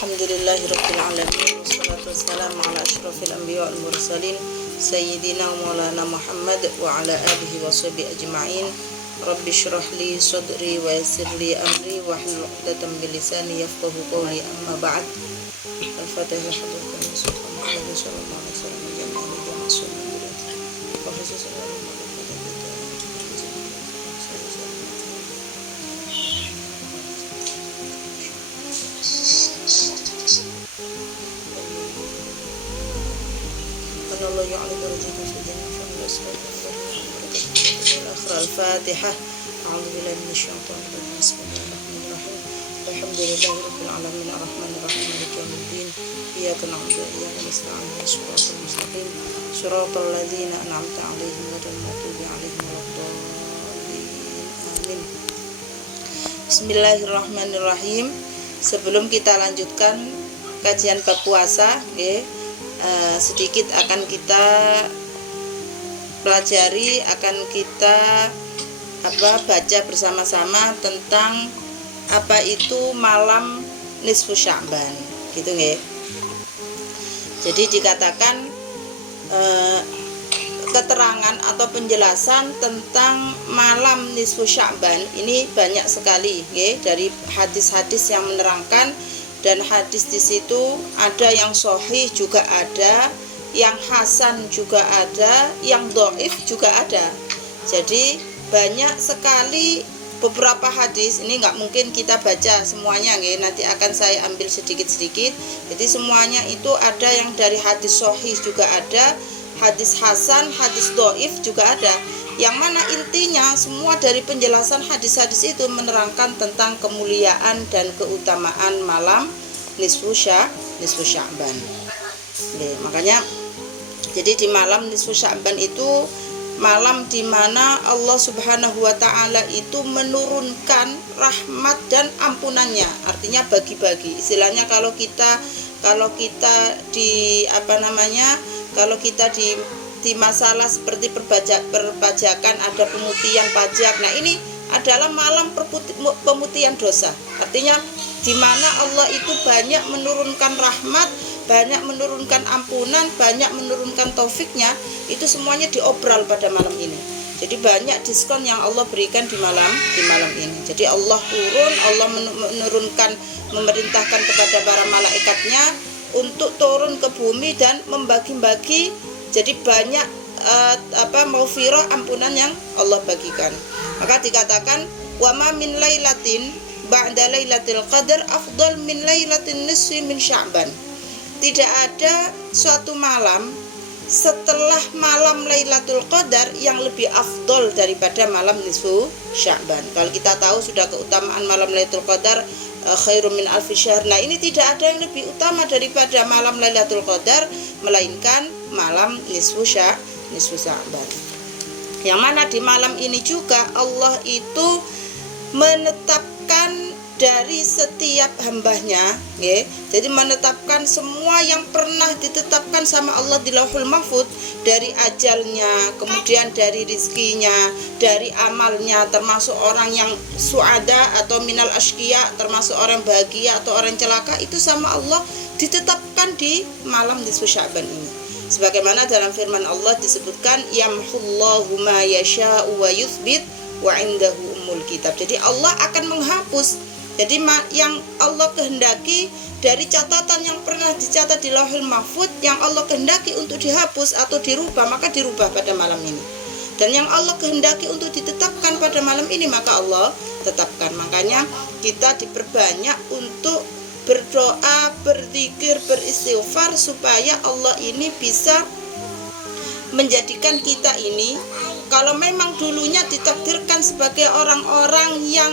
Alhamdulillahirabbil alamin wassalatu wassalamu ala asyrofil anbiya wal mursalin sayyidina maulana Muhammad wa ala alihi washabihi ajma'in. Rabbi shrah li sadri wa yassir li amri wa hlul 'uqdatam min lisani yafqahu qawli, amma ba'd. Al-Fatihah. Hadratan Sultan Muhammad sallallahu alaihi wasallam jami'an jamaah sunnah wa khususan Allah ya'lamu darajatan fi jannah al-Fatihah. A'udzu billahi minasyaitonir rajim. Bismillahirrahmanirrahim. Alhamdulillahirabbil alamin arrahmanir rahim maliki yaumiddin. Iyyaka na'budu wa iyyaka nasta'in. Shiratal mustaqim. Shiratal ladzina an'amta 'alaihim ghairil maghdubi 'alaihim waladdallin. Amin. Bismillahirrahmanirrahim. Sebelum kita lanjutkan kajian bab puasa, sedikit akan kita pelajari, akan kita baca bersama-sama tentang apa itu malam nisfu Sya'ban, gitu nggih. Jadi dikatakan keterangan atau penjelasan tentang malam nisfu Sya'ban ini banyak sekali nggih, dari hadis-hadis yang menerangkan. Dan hadis di situ ada yang sahih juga ada, yang hasan juga ada, yang dhaif juga ada. Jadi banyak sekali beberapa hadis. Ini nggak mungkin kita baca semuanya, nanti akan saya ambil sedikit-sedikit. Jadi semuanya itu ada yang dari hadis sahih juga ada, hadis hasan, hadis dhaif juga ada. Yang mana intinya semua dari penjelasan hadis-hadis itu menerangkan tentang kemuliaan dan keutamaan malam nisfu Sya'ban. Makanya jadi di malam nisfu Sya'ban itu malam di mana Allah Subhanahu wa taala itu menurunkan rahmat dan ampunannya. Artinya bagi-bagi. Istilahnya kalau kita di kalau kita di masalah seperti perpajakan, ada pemutihan pajak. Nah, ini adalah malam pemutihan dosa. Artinya di mana Allah itu banyak menurunkan rahmat, banyak menurunkan ampunan, banyak menurunkan taufiknya, itu semuanya diobral pada malam ini. Jadi banyak diskon yang Allah berikan di malam ini. Jadi Allah menurunkan, memerintahkan kepada para malaikatnya untuk turun ke bumi dan membagi-bagi. Jadi banyak maghfirah, ampunan yang Allah bagikan. Maka dikatakan wa ma min lailatin ba'da lailatul qadar afdal min lailatin nisfi min Sya'ban. Tidak ada suatu malam setelah malam Lailatul Qadar yang lebih afdol daripada malam nisfu Sya'ban. Kalau kita tahu sudah keutamaan malam Lailatul Qadar khairum min alfi syahr. Nah, ini tidak ada yang lebih utama daripada malam Lailatul Qadar melainkan malam nisfu Sya'ban. Yang mana di malam ini juga Allah itu menetapkan dari setiap hambanya, jadi menetapkan semua yang pernah ditetapkan sama Allah di Lauhul Mahfuz, dari ajalnya, kemudian dari rizkinya, dari amalnya, termasuk orang yang suada atau minal ashqiya, termasuk orang bahagia atau orang celaka, itu sama Allah ditetapkan di malam nisfu Sya'ban ini. Sebagaimana dalam firman Allah disebutkan yamhullahu ma yasha'u wa yuthbit wa indahu ummul kitab. Jadi Allah akan menghapus. Jadi yang Allah kehendaki dari catatan yang pernah dicatat di Lauhul Mahfuz, yang Allah kehendaki untuk dihapus atau dirubah, maka dirubah pada malam ini. Dan yang Allah kehendaki untuk ditetapkan pada malam ini, maka Allah tetapkan. Makanya kita diperbanyak untuk berdoa, berzikir, beristighfar supaya Allah ini bisa menjadikan kita ini, kalau memang dulunya ditakdirkan sebagai orang-orang yang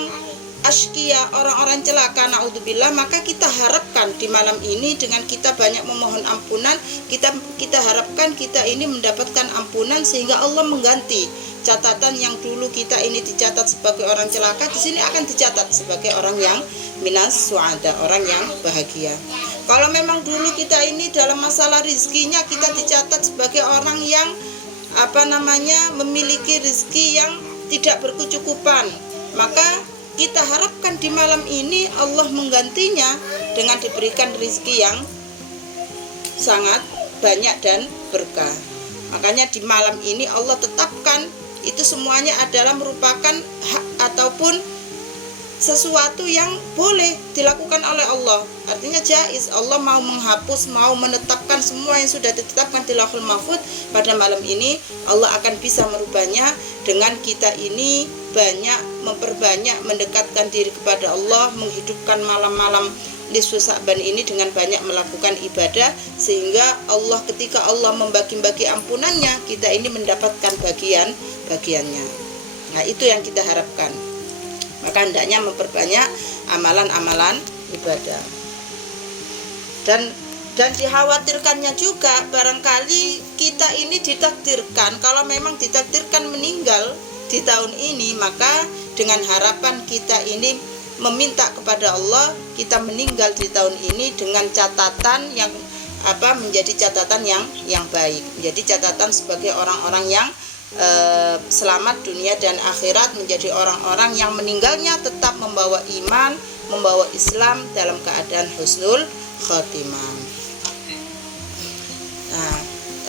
ashqiya, orang-orang celaka, naudzubillah, maka kita harapkan di malam ini dengan kita banyak memohon ampunan, kita harapkan kita ini mendapatkan ampunan sehingga Allah mengganti catatan yang dulu kita ini dicatat sebagai orang celaka, di sini akan dicatat sebagai orang yang minas suada, orang yang bahagia. Kalau memang dulu kita ini dalam masalah rizkinya kita dicatat sebagai orang yang memiliki rizki yang tidak berkecukupan, maka kita harapkan di malam ini Allah menggantinya dengan diberikan rezeki yang sangat banyak dan berkah. Makanya di malam ini Allah tetapkan itu semuanya adalah merupakan hak ataupun sesuatu yang boleh dilakukan oleh Allah. Artinya jaiz. Allah mau menghapus, mau menetapkan semua yang sudah ditetapkan di Lauhul Mahfuz. Pada malam ini Allah akan bisa merubahnya dengan kita ini memperbanyak mendekatkan diri kepada Allah, menghidupkan malam-malam nisfu Sya'ban ini dengan banyak melakukan ibadah, sehingga Allah ketika Allah membagi-bagi ampunannya, kita ini mendapatkan bagiannya. Nah, itu yang kita harapkan. Maka hendaknya memperbanyak amalan-amalan ibadah. Dan dikhawatirkannya juga barangkali kita ini ditakdirkan, kalau memang ditakdirkan meninggal di tahun ini, maka dengan harapan kita ini meminta kepada Allah, kita meninggal di tahun ini dengan catatan yang menjadi catatan yang baik, menjadi catatan sebagai orang-orang yang selamat dunia dan akhirat, menjadi orang-orang yang meninggalnya tetap membawa iman, membawa Islam dalam keadaan husnul khotimah. Nah,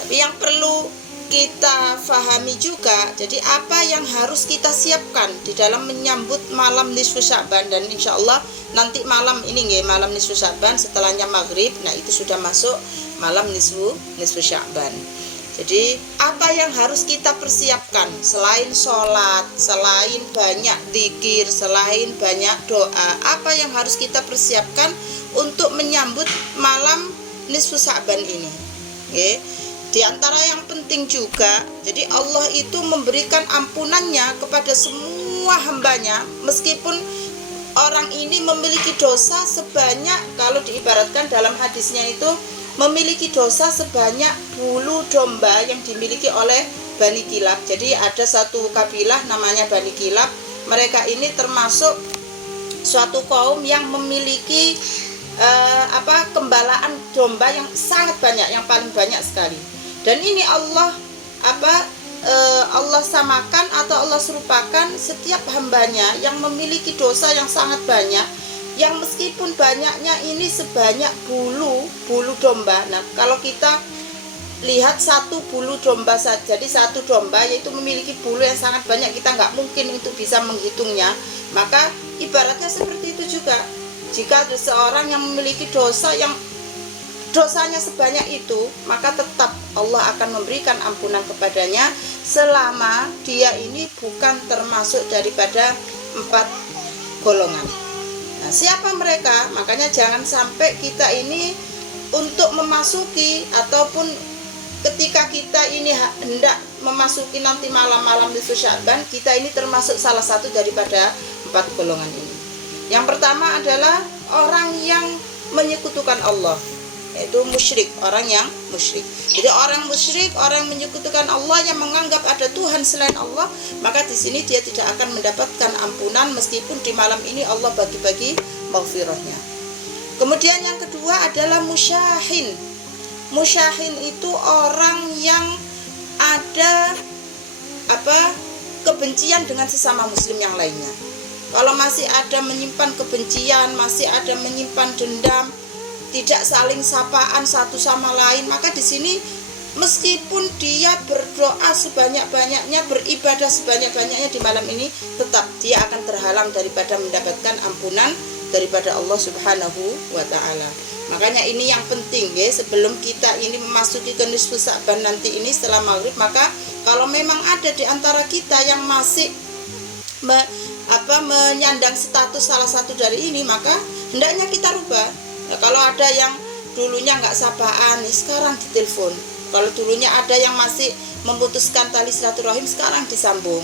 tapi yang perlu kita fahami juga, jadi apa yang harus kita siapkan di dalam menyambut malam nisfu Sya'ban, dan insya Allah nanti malam ini malam nisfu Sya'ban setelahnya maghrib, nah itu sudah masuk malam nisfu Sya'ban. Jadi apa yang harus kita persiapkan selain sholat, selain banyak zikir, selain banyak doa, apa yang harus kita persiapkan untuk menyambut malam nisfu Sya'ban ini? Di antara yang penting juga, jadi Allah itu memberikan ampunannya kepada semua hambanya, meskipun orang ini memiliki dosa sebanyak, kalau diibaratkan dalam hadisnya itu, memiliki dosa sebanyak bulu domba yang dimiliki oleh Bani Kilab. Jadi ada satu kabilah namanya Bani Kilab. Mereka ini termasuk suatu kaum yang memiliki gembalaan domba yang sangat banyak, yang paling banyak sekali. Dan ini Allah Allah samakan atau Allah serupakan setiap hambanya yang memiliki dosa yang sangat banyak, yang meskipun banyaknya ini sebanyak bulu domba. Nah, kalau kita lihat satu bulu domba saja, jadi satu domba yaitu memiliki bulu yang sangat banyak, kita nggak mungkin untuk bisa menghitungnya. Maka ibaratnya seperti itu juga, jika ada seorang yang memiliki dosa yang dosanya sebanyak itu, maka tetap Allah akan memberikan ampunan kepadanya selama dia ini bukan termasuk daripada 4 golongan. Nah, siapa mereka? Makanya jangan sampai kita ini untuk memasuki ataupun ketika kita ini hendak memasuki nanti malam-malam nisfu Sya'ban, kita ini termasuk salah satu daripada 4 golongan ini. Yang pertama adalah orang yang menyekutukan Allah, yaitu musyrik, orang yang musyrik. Jadi orang musyrik, orang yang menyekutukan Allah, yang menganggap ada Tuhan selain Allah, maka di sini dia tidak akan mendapatkan ampunan meskipun di malam ini Allah bagi-bagi maghfirahnya. Kemudian yang kedua adalah musyahin. Musyahin itu orang yang ada kebencian dengan sesama muslim yang lainnya. Kalau masih ada menyimpan kebencian, masih ada menyimpan dendam, tidak saling sapaan satu sama lain, maka di sini meskipun dia berdoa sebanyak-banyaknya, beribadah sebanyak-banyaknya di malam ini, tetap dia akan terhalang daripada mendapatkan ampunan daripada Allah Subhanahu wa ta'ala. Makanya ini yang penting sebelum kita ini memasuki ke nisfu Sya'ban nanti ini setelah maghrib, maka kalau memang ada di antara kita yang masih menyandang status salah satu dari ini, maka hendaknya kita rubah. Nah, kalau ada yang dulunya nggak sapaan, sekarang ditelepon. Kalau dulunya ada yang masih memutuskan tali silaturahim, sekarang disambung,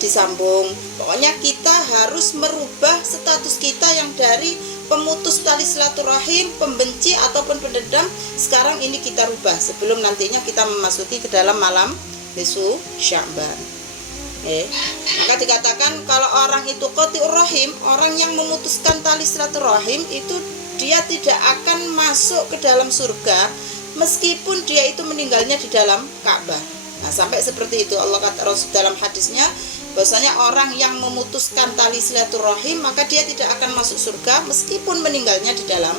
disambung. Pokoknya kita harus merubah status kita yang dari pemutus tali silaturahim, pembenci ataupun pendendam, sekarang ini kita rubah sebelum nantinya kita memasuki ke dalam malam nisfu Sya'ban. Maka dikatakan kalau orang itu qati'ur rahim, orang yang memutuskan tali silaturahim itu dia tidak akan masuk ke dalam surga meskipun dia itu meninggalnya di dalam Ka'bah. Nah, sampai seperti itu Allah kata Rasul dalam hadisnya, bahwasanya orang yang memutuskan tali silaturahim maka dia tidak akan masuk surga meskipun meninggalnya di dalam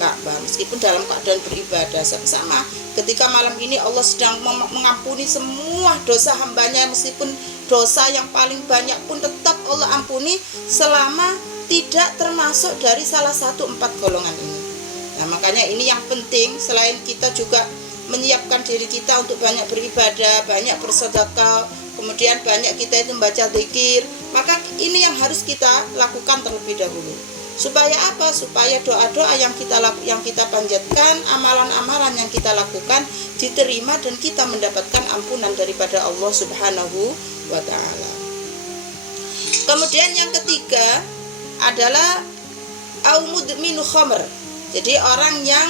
Ka'bah, meskipun dalam keadaan beribadah. Sama ketika malam ini Allah sedang mengampuni semua dosa hambanya, meskipun dosa yang paling banyak pun tetap Allah ampuni selama tidak termasuk dari salah satu 4 golongan ini. Nah, makanya ini yang penting, selain kita juga menyiapkan diri kita untuk banyak beribadah, banyak bersedekah, kemudian banyak kita itu membaca zikir, maka ini yang harus kita lakukan terlebih dahulu. Supaya apa? Supaya doa-doa yang kita panjatkan, amalan-amalan yang kita lakukan diterima dan kita mendapatkan ampunan daripada Allah Subhanahu wa taala. Kemudian yang ketiga adalah mudminu khamr. Jadi orang yang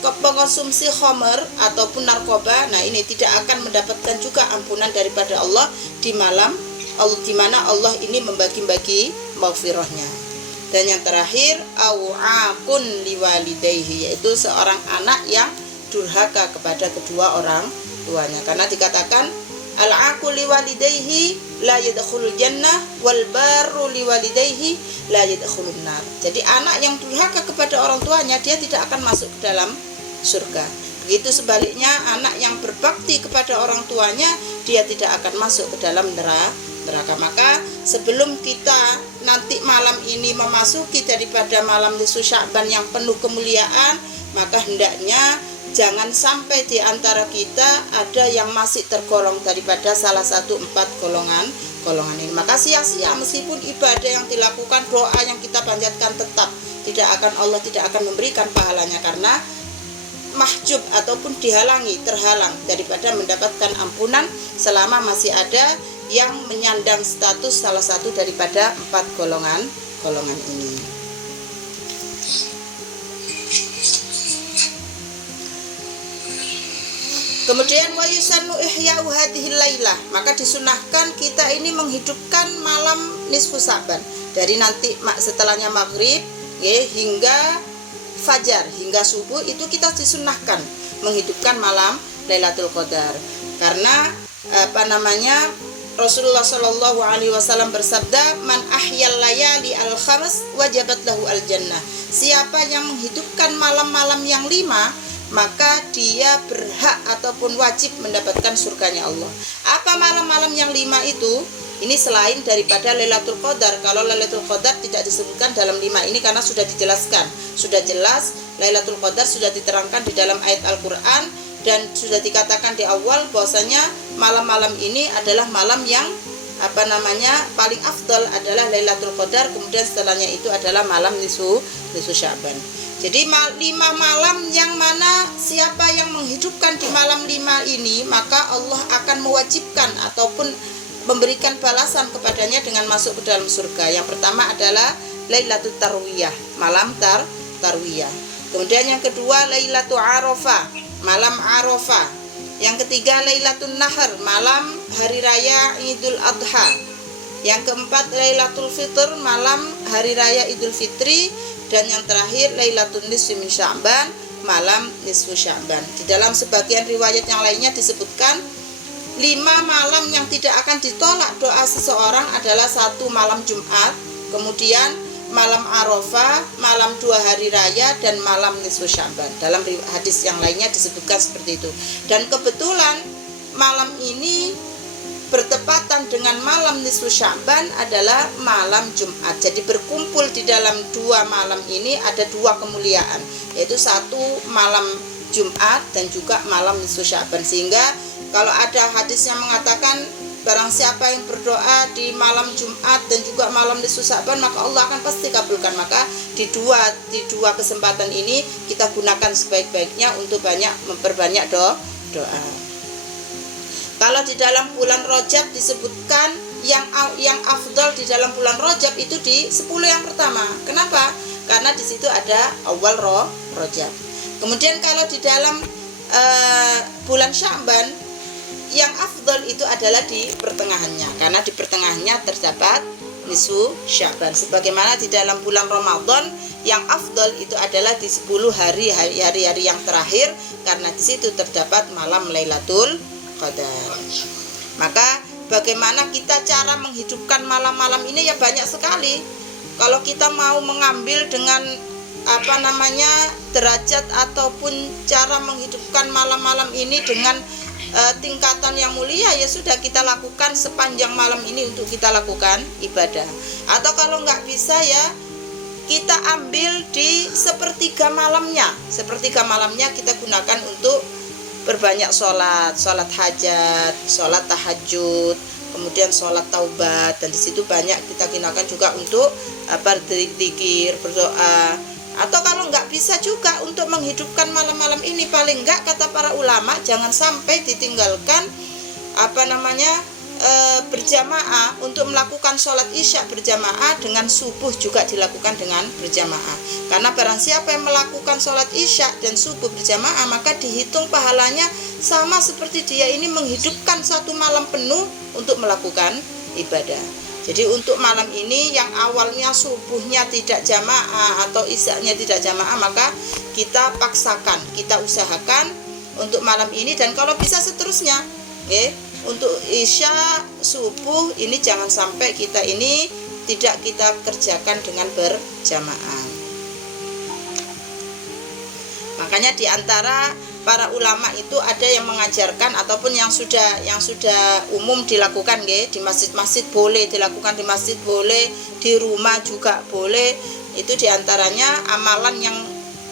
pengkonsumsi khamr ataupun narkoba, nah ini tidak akan mendapatkan juga ampunan daripada Allah di mana Allah ini membagi-bagi maghfirahnya. Dan yang terakhir aqun liwalidayhi, yaitu seorang anak yang durhaka kepada kedua orang tuanya, karena dikatakan al-aqu liwalidayhi la yadkhulul jannah wal barru liwalidayhi la yadkhulun nar. Jadi anak yang durhaka kepada orang tuanya dia tidak akan masuk ke dalam surga. Begitu sebaliknya anak yang berbakti kepada orang tuanya dia tidak akan masuk ke dalam neraka. Maka sebelum kita nanti malam ini memasuki daripada malam nisfu Sya'ban yang penuh kemuliaan, maka hendaknya jangan sampai di antara kita ada yang masih tergolong daripada salah satu 4 golongan ini. Maka sia-sia meskipun ibadah yang dilakukan, doa yang kita panjatkan, tetap Allah tidak akan memberikan pahalanya, karena mahjub ataupun terhalang daripada mendapatkan ampunan selama masih ada yang menyandang status salah satu daripada 4 golongan ini. Kemudian wa yusannu ihya'u hadhil lailah, maka disunahkan kita ini menghidupkan malam nisfu Sya'ban dari nanti setelahnya maghrib hingga fajar, hingga subuh, itu kita disunahkan menghidupkan malam Lailatul Qadar. Karena Rasulullah Shallallahu Alaihi Wasallam bersabda, man ahyal layali al-khams wajabat lahu al-jannah. Siapa yang menghidupkan malam-malam yang 5, maka dia berhak ataupun wajib mendapatkan surganya Allah. Apa malam-malam yang 5 itu? Ini selain daripada Lailatul Qadar. Kalau Lailatul Qadar tidak disebutkan dalam 5 ini karena sudah dijelaskan. Sudah jelas Lailatul Qadar sudah diterangkan di dalam ayat Al-Qur'an, dan sudah dikatakan di awal bahwasanya malam-malam ini adalah malam yang paling afdal adalah Lailatul Qadar, kemudian setelahnya itu adalah malam nisfu Sya'ban. Jadi 5 malam yang mana siapa yang menghidupkan di malam 5 ini, maka Allah akan mewajibkan ataupun memberikan balasan kepadanya dengan masuk ke dalam surga. Yang pertama adalah Lailatul Tarwiyah, malam Tarwiyah. Kemudian yang kedua Lailatul Arafah, malam Arafah. Yang ketiga Lailatul Nahar, malam hari raya Idul Adha. Yang keempat Lailatul Fitr, malam hari raya Idul Fitri. Dan yang terakhir Lailatul Nisfi min Sya'ban, malam nisfu Sya'ban. Di dalam sebagian riwayat yang lainnya disebutkan 5 malam yang tidak akan ditolak doa seseorang adalah 1 malam Jumat, kemudian malam Arafah, malam 2 hari raya, dan malam nisfu Sya'ban. Dalam hadis yang lainnya disebutkan seperti itu. Dan kebetulan malam ini bertepatan dengan malam nisfu Sya'ban adalah malam Jumat. Jadi berkumpul di dalam 2 malam ini ada 2 kemuliaan, yaitu 1 malam Jumat dan juga malam nisfu Sya'ban. Sehingga kalau ada hadis yang mengatakan barang siapa yang berdoa di malam Jumat dan juga malam nisfu Sya'ban, maka Allah akan pasti kabulkan. Maka di dua kesempatan ini kita gunakan sebaik-baiknya untuk memperbanyak doa. Kalau di dalam bulan Rajab disebutkan yang afdal di dalam bulan Rajab itu di 10 yang pertama. Kenapa? Karena di situ ada awal Rajab. Kemudian kalau di dalam bulan Sya'ban yang afdal itu adalah di pertengahannya, karena di pertengahannya terdapat nisfu Sya'ban. Sebagaimana di dalam bulan Ramadan yang afdal itu adalah di 10 hari yang terakhir, karena di situ terdapat malam Lailatul Qadar. Maka bagaimana kita cara menghidupkan malam-malam ini ya banyak sekali. Kalau kita mau mengambil dengan derajat ataupun cara menghidupkan malam-malam ini dengan tingkatan yang mulia, ya sudah kita lakukan sepanjang malam ini untuk kita lakukan ibadah. Atau kalau nggak bisa ya kita ambil di sepertiga malamnya kita gunakan untuk berbanyak sholat hajat, sholat tahajud, kemudian sholat taubat, dan di situ banyak kita gunakan juga untuk berzikir, berdoa. Atau kalau nggak bisa juga untuk menghidupkan malam-malam ini, paling nggak kata para ulama jangan sampai ditinggalkan berjamaah untuk melakukan sholat isya berjamaah, dengan subuh juga dilakukan dengan berjamaah. Karena barang siapa yang melakukan sholat isya dan subuh berjamaah, maka dihitung pahalanya sama seperti dia ini menghidupkan satu malam penuh untuk melakukan ibadah. Jadi untuk malam ini yang awalnya subuhnya tidak jamaah atau isyanya tidak jamaah, maka kita paksakan, kita usahakan untuk malam ini, dan kalau bisa seterusnya, untuk isya subuh ini jangan sampai kita ini tidak kita kerjakan dengan berjamaah. Makanya di antara para ulama itu ada yang mengajarkan ataupun yang sudah umum dilakukan, di masjid-masjid boleh dilakukan, di masjid boleh, di rumah juga boleh. Itu diantaranya amalan yang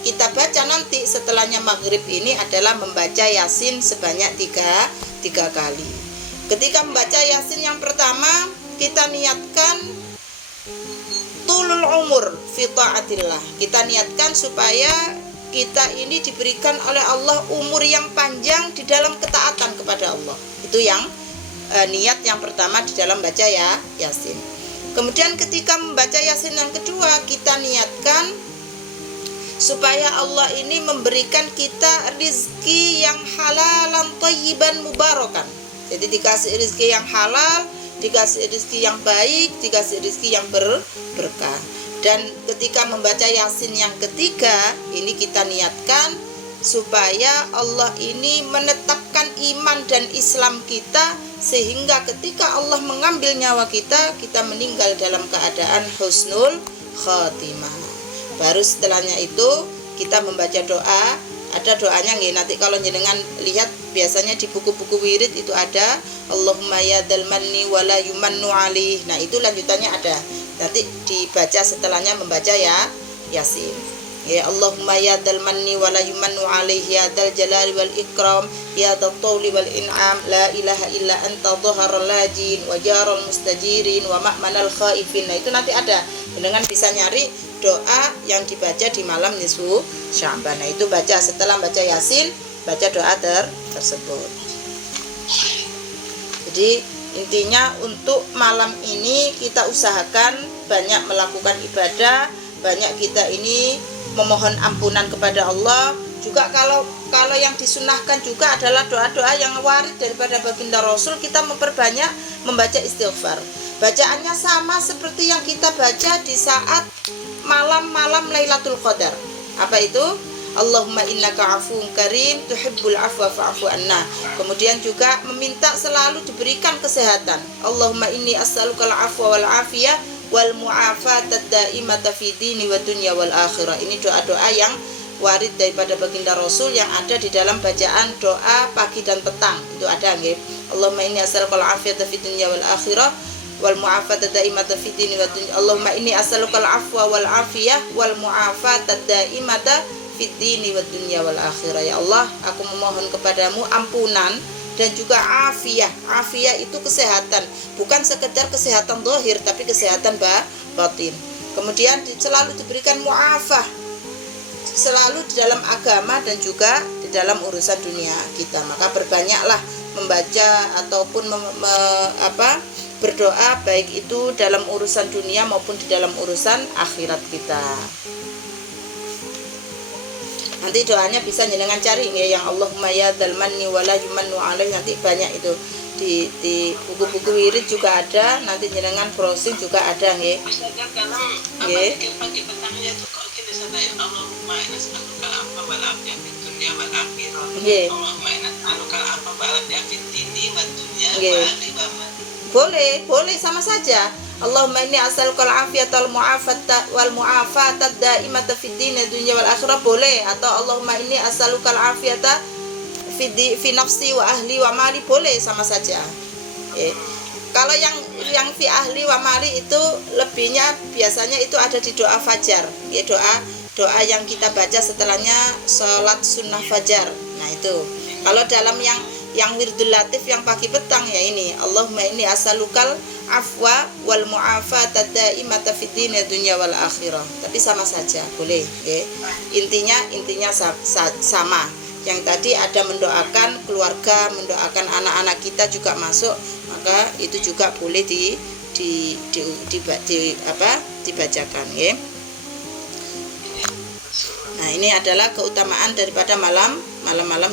kita baca nanti setelahnya maghrib ini adalah membaca yasin sebanyak tiga kali. Ketika membaca yasin yang pertama, kita niatkan tulul umur fi taatillah. Kita niatkan supaya kita ini diberikan oleh Allah umur yang panjang di dalam ketaatan kepada Allah. Itu yang niat yang pertama di dalam baca yasin. Kemudian ketika membaca yasin yang kedua, kita niatkan supaya Allah ini memberikan kita rizki yang halalan thayyiban mubarakan. Jadi dikasih rizki yang halal, dikasih rizki yang baik, dikasih rizki yang berkah. Dan ketika membaca yasin yang ketiga, ini kita niatkan supaya Allah ini menetapkan iman dan Islam kita, sehingga ketika Allah mengambil nyawa kita, kita meninggal dalam keadaan husnul khatimah. Baru setelahnya itu kita membaca doa. Ada doanya nanti kalau jenengan lihat biasanya di buku-buku wirid itu ada Allahumma ya dzal manni wa la yumannu alaih. Nah, itu lanjutannya ada. Nanti dibaca setelahnya membaca yasin. Ya Allahumma ya dzal manni wa la yumannu alaihi ya dzal jalali wal ikram ya dzal tawli wal in'am la ilaha illa anta dhaharal lajin wa jaral mustajirin wa ma'manal khaifin. Nah, itu nanti ada. Dengan bisa nyari doa yang dibaca di malam nisfu Sya'ban. Nah, itu baca setelah baca yasin, baca doa tersebut. Jadi intinya untuk malam ini kita usahakan banyak melakukan ibadah, banyak kita ini memohon ampunan kepada Allah. Juga kalau yang disunahkan juga adalah doa-doa yang warid daripada baginda Rasul, kita memperbanyak membaca istighfar. Bacaannya sama seperti yang kita baca di saat malam-malam Lailatul Qadar. Apa itu? Allahumma innaka afuwun karim tuhibbul afwa fa'fu anna. Kemudian juga meminta selalu diberikan kesehatan. Allahumma inni as'alukal afwa wal afiyah wal mu'afatad daimata fi dini wa dunya wal akhirah. Ini doa-doa yang warid daripada baginda Rasul yang ada di dalam bacaan doa pagi dan petang. Itu ada nggih. Allahumma inni as'alukal afiyata fid dunya wal akhirah wal mu'afatad daimata fi dini wa dunya. Allahumma inni as'alukal afwa wal afiyah wal mu'afatad daimata fid dini wa dunya wal akhirah. Ya Allah, aku memohon kepadamu ampunan dan juga afiyah. Afiyah itu kesehatan, bukan sekedar kesehatan zahir tapi kesehatan batin. Kemudian selalu diberikan mu'afah, selalu di dalam agama dan juga di dalam urusan dunia kita. Maka berbanyaklah membaca ataupun berdoa, baik itu dalam urusan dunia maupun di dalam urusan akhirat kita. Nanti doanya bisa jenengan cari ya, yang Allahumma ya dzal manni wa la yumannu alaih. Nanti banyak itu di buku-buku wirid juga ada, nanti jenengan browsing juga ada nggih. Nggih. Nggih. boleh sama saja. Allahumma inni as'alukal afiyata wal mu'afata daimata fid din dunya wal akhirah boleh, atau Allahumma inni as'alukal afiyata fi nafsi wa ahli wa mali boleh sama saja. Kalau yang fi ahli wa mali itu lebihnya biasanya itu ada di doa fajar, ya, doa yang kita baca setelahnya sholat sunnah fajar. Nah itu. Kalau dalam yang wirdul latif yang pagi petang ya ini Allahumma inni as'alukal afwa wal mu'afata daimata fid din dunya wal akhirah. Tapi sama saja boleh, ya. Intinya sama. Yang tadi ada mendoakan keluarga, mendoakan anak-anak kita juga masuk, maka itu juga boleh dibacakan, ya. Nah, ini adalah keutamaan daripada malam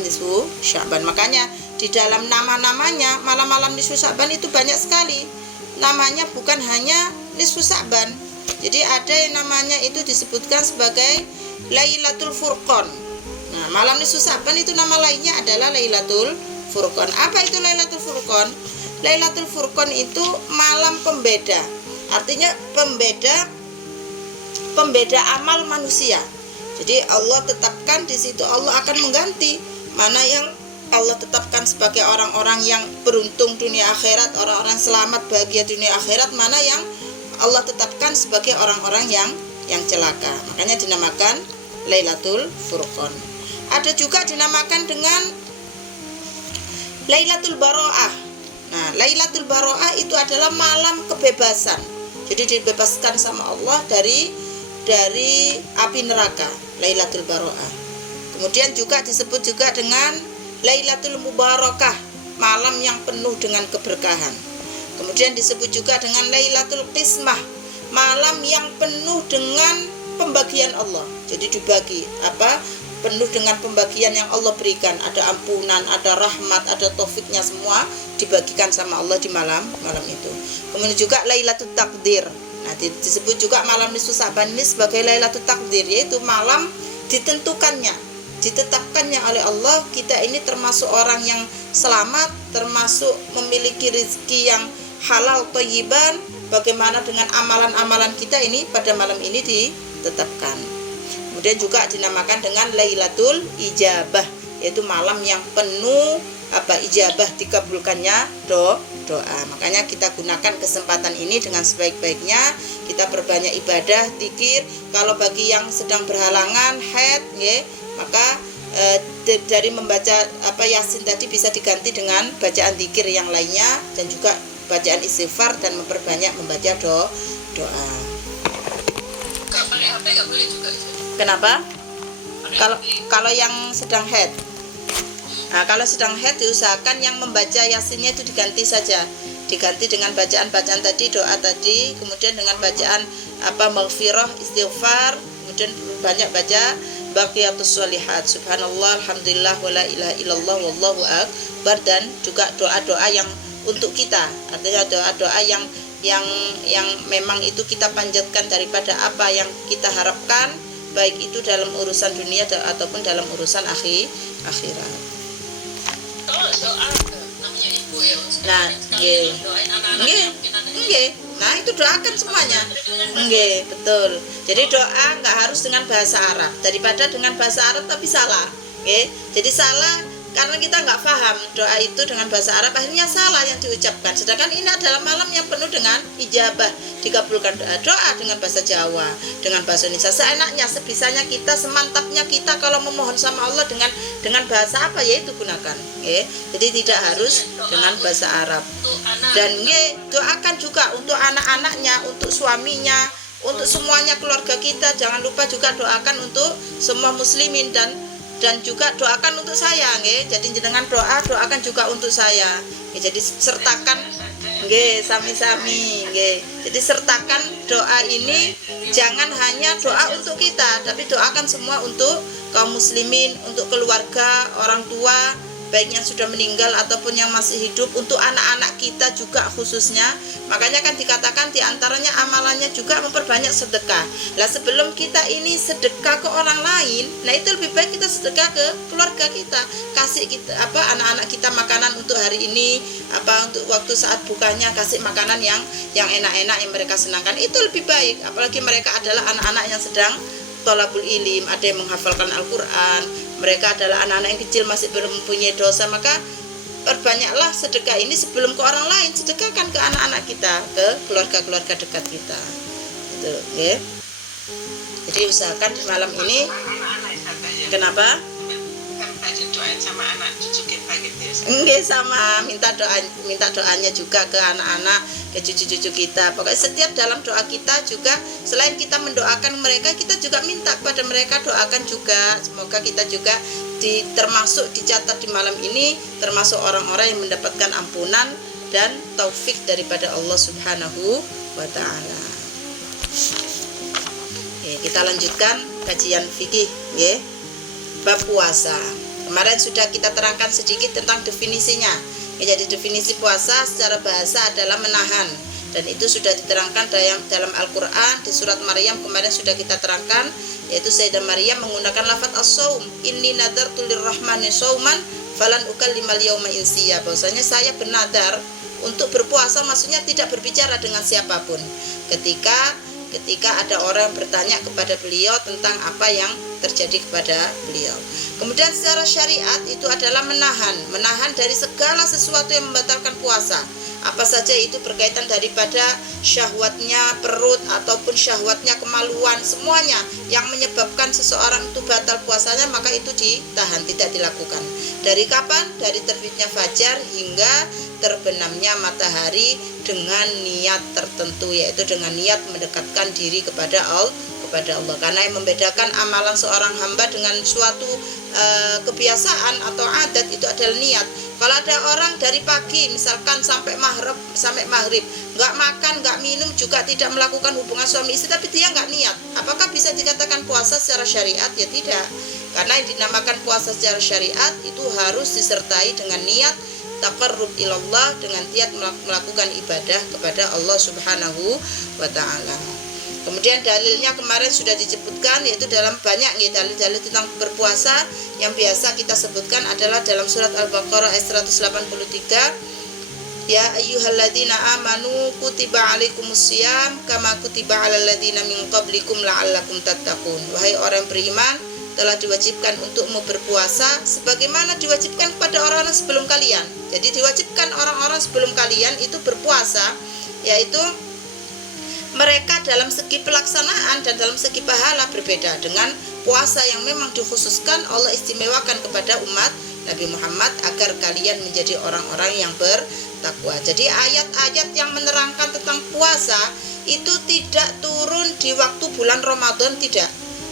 nisfu Sya'ban. Makanya di dalam nama-namanya malam-malam nisfu Sya'ban itu banyak sekali. Namanya bukan hanya nisfu Sya'ban. Jadi ada yang namanya itu disebutkan sebagai Lailatul Furqan. Nah, malam nisfu Sya'ban itu nama lainnya adalah Lailatul Furqan. Apa itu Lailatul Furqan? Lailatul Furqan itu malam pembeda. Artinya pembeda amal manusia. Jadi Allah tetapkan di situ, Allah akan mengganti mana yang Allah tetapkan sebagai orang-orang yang beruntung dunia akhirat, orang-orang selamat bahagia dunia akhirat, mana yang Allah tetapkan sebagai orang-orang yang celaka. Makanya dinamakan Lailatul Furqan. Ada juga dinamakan dengan Lailatul Baro'ah. Nah, Lailatul Baro'ah itu adalah malam kebebasan. Jadi dibebaskan sama Allah dari api neraka, Lailatul Baro'ah. Kemudian juga disebut juga dengan Lailatul Mubarakah, malam yang penuh dengan keberkahan. Kemudian disebut juga dengan Lailatul Qismah, malam yang penuh dengan pembagian Allah. Jadi dibagi penuh dengan pembagian yang Allah berikan, ada ampunan, ada rahmat, ada taufiknya, semua dibagikan sama Allah di malam itu. Kemudian juga Lailatul Taqdir. Nah, disebut juga malam nisfu Sya'ban ini sebagai Lailatul Taqdir, yaitu malam ditetapkannya oleh Allah kita ini termasuk orang yang selamat, termasuk memiliki rezeki yang halal thayyiban. Bagaimana dengan amalan-amalan kita ini pada malam ini ditetapkan. Kemudian juga dinamakan dengan Lailatul Ijabah, yaitu malam yang penuh ijabah, dikabulkannya doa. Makanya kita gunakan kesempatan ini dengan sebaik-baiknya, kita perbanyak ibadah, zikir. Kalau bagi yang sedang berhalangan haid, ya, maka dari membaca Yasin tadi bisa diganti dengan bacaan zikir yang lainnya, dan juga bacaan istighfar, dan memperbanyak membaca doa. Kalau pakai HP nggak boleh juga. Kenapa? Kalau yang sedang haid. Nah, kalau sedang haid diusahakan yang membaca Yasinnya itu diganti saja. Diganti dengan bacaan-bacaan tadi, doa tadi, kemudian dengan bacaan maghfirah, istighfar, kemudian banyak baca baqiyatus sholihat, subhanallah, alhamdulillah, wala ilaha illallah, wallahu akbar, dan juga doa-doa yang untuk kita. Artinya doa-doa yang memang itu kita panjatkan daripada apa yang kita harapkan, baik itu dalam urusan dunia ataupun dalam urusan akhirat. Kalau doa namanya ibu ya. Nah, nggih. Nah, itu doakan semuanya. Nggih, betul. Jadi doa nggak harus dengan bahasa Arab. Daripada dengan bahasa Arab tapi salah. Nggih. Jadi salah karena kita nggak paham doa itu dengan bahasa Arab, akhirnya salah yang diucapkan. Sedangkan ini adalah malam yang penuh dengan ijabah, dikabulkan doa dengan bahasa Jawa, dengan bahasa Indonesia, seenaknya, sebisanya kita, semantapnya kita. Kalau memohon sama Allah dengan bahasa apa ya itu gunakan, okay? Jadi tidak harus dengan bahasa Arab. Dan doakan juga untuk anak-anaknya, untuk suaminya, untuk semuanya keluarga kita. Jangan lupa juga doakan untuk semua muslimin, dan juga doakan untuk saya, nggih. Jadi jenengan doakan juga untuk saya. Jadi sertakan, nggih, sami-sami, nggih. Jadi sertakan doa ini, jangan hanya doa untuk kita, tapi doakan semua untuk kaum muslimin, untuk keluarga, orang tua, baik yang sudah meninggal ataupun yang masih hidup, untuk anak-anak kita juga khususnya. Makanya kan dikatakan diantaranya amalannya juga memperbanyak sedekah. Lah sebelum kita ini sedekah ke orang lain, nah itu lebih baik kita sedekah ke keluarga kita, kasih kita anak-anak kita makanan untuk hari ini, untuk waktu saat bukanya kasih makanan yang enak-enak yang mereka senangkan, itu lebih baik. Apalagi mereka adalah anak-anak yang sedang thalabul ilim, ada yang menghafalkan Al-Quran, mereka adalah anak-anak yang kecil masih belum mempunyai dosa. Maka perbanyaklah sedekah ini sebelum ke orang lain, sedekahkan ke anak-anak kita, ke keluarga-keluarga dekat kita. Itu, okay? Jadi usahakan di malam ini. Kenapa? Tadi doain sama anak cucu kita gitu ya. Enggak, sama minta doanya juga ke anak-anak, ke cucu-cucu kita. Pokoknya setiap dalam doa kita juga, selain kita mendoakan mereka, kita juga minta kepada mereka, doakan juga semoga kita juga termasuk dicatat di malam ini termasuk orang-orang yang mendapatkan ampunan dan taufik daripada Allah Subhanahu wa taala. Kita lanjutkan kajian fikih ya. Bab puasa. Kemarin sudah kita terangkan sedikit tentang definisinya. Jadi definisi puasa secara bahasa adalah menahan, dan itu sudah diterangkan dalam Al-Quran di surat Maryam. Kemarin sudah kita terangkan, yaitu Sayyidah Maryam menggunakan lafaz as-saum, inni nadartu lirrahmani sauman falan ukallimal yauma insiya. Bahwasanya saya bernadar untuk berpuasa, maksudnya tidak berbicara dengan siapapun. Ketika ada orang bertanya kepada beliau tentang apa yang terjadi kepada beliau. Kemudian secara syariat itu adalah menahan dari segala sesuatu yang membatalkan puasa. Apa saja itu berkaitan daripada syahwatnya perut ataupun syahwatnya kemaluan, semuanya yang menyebabkan seseorang itu batal puasanya, maka itu ditahan, tidak dilakukan. Dari kapan? Dari terbitnya fajar hingga terbenamnya matahari dengan niat tertentu, yaitu dengan niat mendekatkan diri kepada Allah. Karena yang membedakan amalan seorang hamba dengan suatu kebiasaan atau adat itu adalah niat. Kalau ada orang dari pagi misalkan sampai maghrib nggak makan, nggak minum, juga tidak melakukan hubungan suami istri, tapi dia nggak niat, apakah bisa dikatakan puasa secara syariat? Ya tidak, karena yang dinamakan puasa secara syariat itu harus disertai dengan niat taqarrub ilallah, dengan niat melakukan ibadah kepada Allah Subhanahu wa ta'ala. Kemudian dalilnya kemarin sudah disebutkan, yaitu dalam banyak dalil-dalil tentang berpuasa. Yang biasa kita sebutkan adalah dalam surat Al-Baqarah ayat 183, ya ayyuhalladzina amanu kutiba alaikumusiyam kama kutiba alal ladzina min qablikum la'allakum tattaqun. Wahai orang beriman, telah diwajibkan untukmu berpuasa sebagaimana diwajibkan kepada orang-orang sebelum kalian. Jadi diwajibkan orang-orang sebelum kalian itu berpuasa, yaitu mereka dalam segi pelaksanaan dan dalam segi pahala berbeda dengan puasa yang memang dikhususkan Allah istimewakan kepada umat Nabi Muhammad agar kalian menjadi orang-orang yang bertakwa. Jadi ayat-ayat yang menerangkan tentang puasa itu tidak turun di waktu bulan Ramadan, tidak.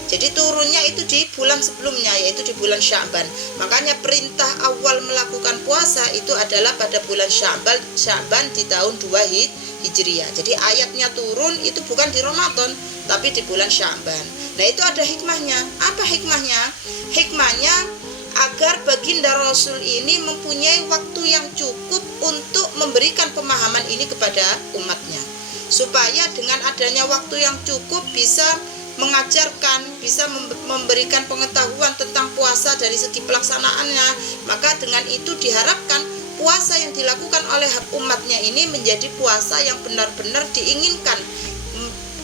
Jadi turunnya itu di bulan sebelumnya, yaitu di bulan Sya'ban. Makanya perintah awal melakukan puasa itu adalah pada bulan Sya'ban di tahun 2 Hijriah. Jadi ayatnya turun itu bukan di Ramadan, tapi di bulan Sya'ban. Nah itu ada hikmahnya. Apa hikmahnya? Hikmahnya agar baginda Rasul ini mempunyai waktu yang cukup untuk memberikan pemahaman ini kepada umatnya, supaya dengan adanya waktu yang cukup bisa mengajarkan, bisa memberikan pengetahuan tentang puasa dari segi pelaksanaannya. Maka dengan itu diharapkan puasa yang dilakukan oleh umatnya ini menjadi puasa yang benar-benar diinginkan,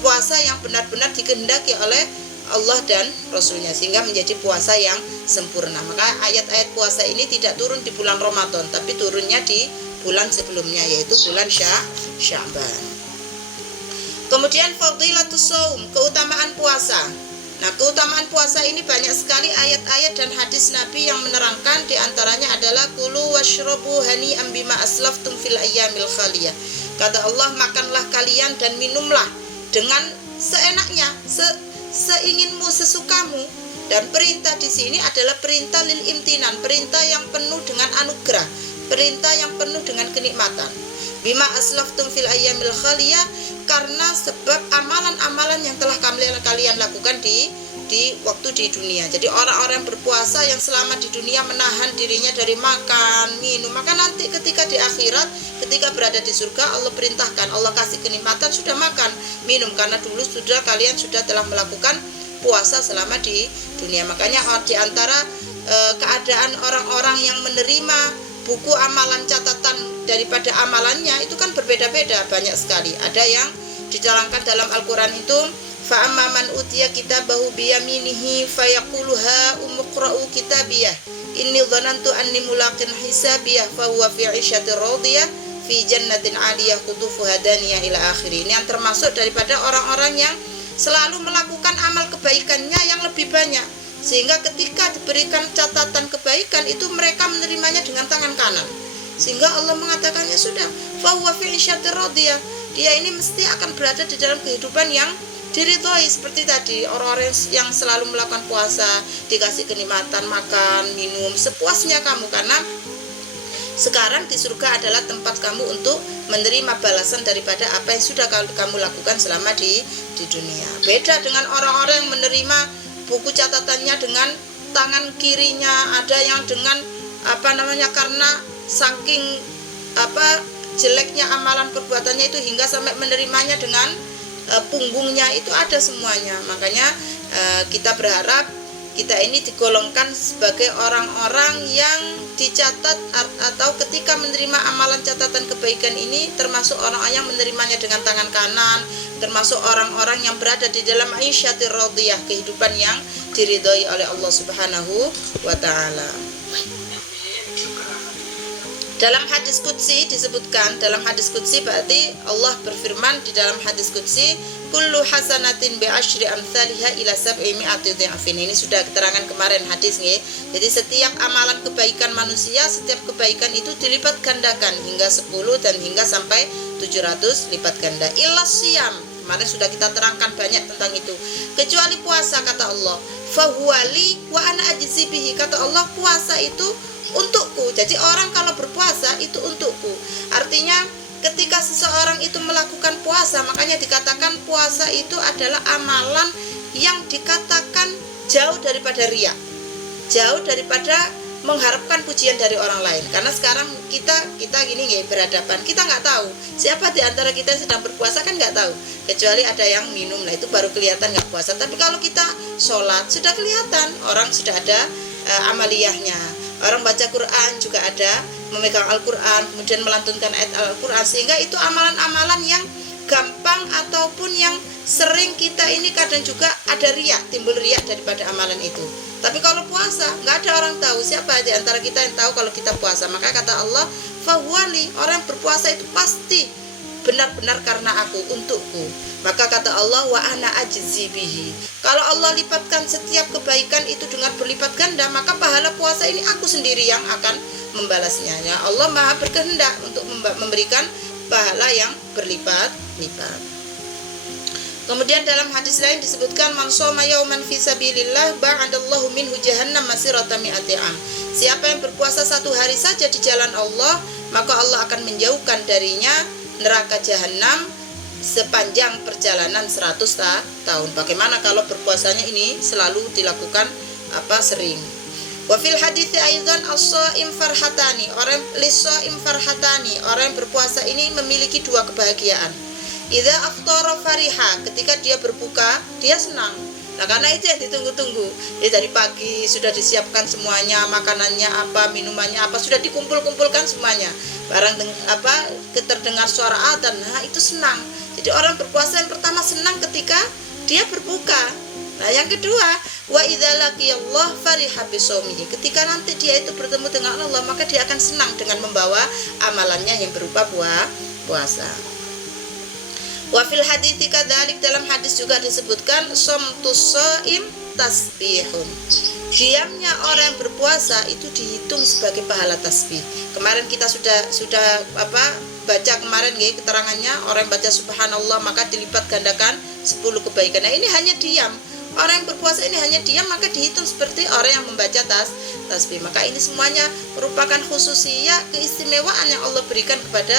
puasa yang benar-benar dikehendaki oleh Allah dan Rasulnya, sehingga menjadi puasa yang sempurna. Maka ayat-ayat puasa ini tidak turun di bulan Ramadan, tapi turunnya di bulan sebelumnya, yaitu bulan Sya'ban. Kemudian fadilatus shaum, keutamaan puasa. Nah, keutamaan puasa ini banyak sekali ayat-ayat dan hadis Nabi yang menerangkan. Di antaranya adalah kulu washrabu hani'an bima aslaftum fil ayyamil khaliyah. Kata Allah, makanlah kalian dan minumlah dengan seenaknya, seinginmu, sesukamu. Dan perintah di sini adalah perintah lil imtinan, perintah yang penuh dengan anugerah, perintah yang penuh dengan kenikmatan. Bima aslaftum fil ayyamil khaliyah, karena sebab amalan-amalan yang telah kalian kalian lakukan di waktu di dunia. Jadi orang-orang yang berpuasa yang selama di dunia menahan dirinya dari makan, minum, maka nanti ketika di akhirat, ketika berada di surga, Allah perintahkan, Allah kasih kenikmatan, sudah makan, minum, karena dulu kalian sudah telah melakukan puasa selama di dunia. Makanya di antara keadaan orang-orang yang menerima buku amalan, catatan daripada amalannya itu kan berbeda-beda, banyak sekali. Ada yang diterangkan dalam Al-Quran itu, fa'amma man utiya kitabahu biyaminihi fayaqulu ha umqra'u kitabiyah inni dhanantu anni mulaqin hisabiyah fahuwa fi 'ishatin radiyah fi jannatin 'aliyah qutufuha daniyah ila akhiri. Ini yang termasuk daripada orang-orang yang selalu melakukan amal kebaikannya yang lebih banyak, sehingga ketika diberikan catatan kebaikan itu mereka menerimanya dengan tangan kanan, sehingga Allah mengatakannya sudah fahuwa fi 'ishatin radiyah, dia ini mesti akan berada di dalam kehidupan yang diridhoi. Seperti tadi, orang-orang yang selalu melakukan puasa dikasih kenikmatan makan, minum sepuasnya kamu, karena sekarang di surga adalah tempat kamu untuk menerima balasan daripada apa yang sudah kamu lakukan selama di dunia. Beda dengan orang-orang yang menerima buku catatannya dengan tangan kirinya, ada yang dengan karena saking jeleknya amalan perbuatannya itu hingga sampai menerimanya dengan punggungnya, itu ada semuanya. Makanya kita berharap kita ini digolongkan sebagai orang-orang yang dicatat, atau ketika menerima amalan catatan kebaikan ini termasuk orang-orang yang menerimanya dengan tangan kanan, termasuk orang-orang yang berada di dalam aisyatir radiyah, kehidupan yang diridhoi oleh Allah Subhanahu wa taala. Dalam hadis qudsi disebutkan, dalam hadis qudsi berarti Allah berfirman di dalam hadis qudsi, kullu hasanatin bi asyri amsalha ila sab'i mi'ati dha'fin. Ini sudah keterangan kemarin hadis nggih. Jadi setiap amalan kebaikan manusia, setiap kebaikan itu dilipat gandakan hingga 10 dan hingga sampai 700 lipat ganda. Illa siyam, kemarin sudah kita terangkan banyak tentang itu. Kecuali puasa, kata Allah, fahuwali wa ana ajzi bihi, kata Allah puasa itu untukku. Jadi orang kalau berpuasa itu untukku. Artinya ketika seseorang itu melakukan puasa, makanya dikatakan puasa itu adalah amalan yang dikatakan jauh daripada riya, jauh daripada mengharapkan pujian dari orang lain. Karena sekarang kita gini nggih, berhadapan, kita nggak tahu siapa di antara kita yang sedang berpuasa, kan nggak tahu, kecuali ada yang minum, nah itu baru kelihatan nggak puasa. Tapi kalau kita sholat sudah kelihatan, orang sudah ada amaliyahnya. Orang baca Quran juga ada, memegang Al-Quran, kemudian melantunkan ayat Al-Quran, sehingga itu amalan-amalan yang gampang ataupun yang sering kita ini kadang juga ada riak, timbul riak daripada amalan itu. Tapi kalau puasa, nggak ada orang tahu, siapa di antara kita yang tahu kalau kita puasa. Maka kata Allah, fahuwali, orang yang berpuasa itu pasti benar-benar karena aku, untukku. Maka kata Allah, wa ana ajzi bihi, kalau Allah lipatkan setiap kebaikan itu dengan berlipat ganda, maka pahala puasa ini aku sendiri yang akan membalasnya. Ya, Allah Maha berkehendak untuk memberikan pahala yang berlipat-lipat. Kemudian dalam hadis lain disebutkan, man shoma yauman fi sabilillah ba'adallahu minhu jahannam masirata mi'ati am. Siapa yang berpuasa satu hari saja di jalan Allah, maka Allah akan menjauhkan darinya neraka jahanam sepanjang perjalanan 100 tahun. Bagaimana kalau berpuasanya ini selalu dilakukan sering. Wa fil hadithi aidan as-shaim farhatani, orang lis-shaim farhatani, orang yang berpuasa ini memiliki dua kebahagiaan. Idza aftara fariha, ketika dia berbuka dia senang. Nah, karena itu yang ditunggu-tunggu. Jadi dari pagi sudah disiapkan semuanya, makanannya apa, minumannya apa, sudah dikumpul-kumpulkan semuanya. Barang terdengar suara adzan, nah itu senang. Jadi orang berpuasa yang pertama senang ketika dia berbuka. Nah, yang kedua, wa idza laqiyallah fariha bisaumihi, ketika nanti dia itu bertemu dengan Allah, maka dia akan senang dengan membawa amalannya yang berupa puasa. Wa fil hadithi kadzalik, dalam hadis juga disebutkan, somtus shaim tasbihun, diamnya orang yang berpuasa itu dihitung sebagai pahala tasbih. Kemarin kita sudah baca kemarin nggih keterangannya, orang yang baca subhanallah maka dilipat gandakan 10 kebaikan. Nah, ini hanya diam. orang yang berpuasa ini hanya diam, maka dihitung seperti orang yang membaca tasbih. Maka ini semuanya merupakan khususiyah, keistimewaan yang Allah berikan kepada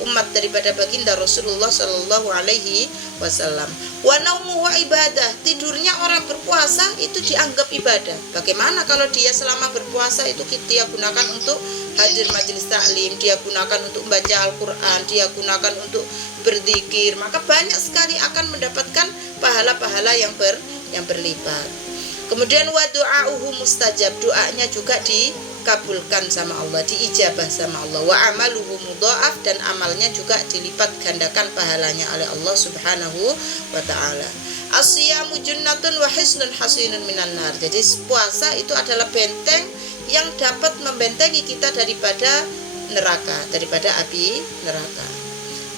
umat daripada baginda Rasulullah Shallallahu Alaihi Wasallam. Wa naumu wa ibadah, tidurnya orang berpuasa itu dianggap ibadah. Bagaimana kalau dia selama berpuasa itu dia gunakan untuk hadir majelis taklim, dia gunakan untuk membaca Al-Quran, dia gunakan untuk berzikir, maka banyak sekali akan mendapatkan pahala-pahala yang berlipat. Kemudian wa du'auhu mustajab, doanya juga dikabulkan sama Allah, diijabah sama Allah. Wa amaluhu mudha'af, dan amalnya juga dilipat gandakan pahalanya oleh Allah Subhanahu wa taala. As-siyamu junnatun wa hisnun hasinun minan nar. Jadi puasa itu adalah benteng yang dapat membentengi kita daripada neraka, daripada api neraka.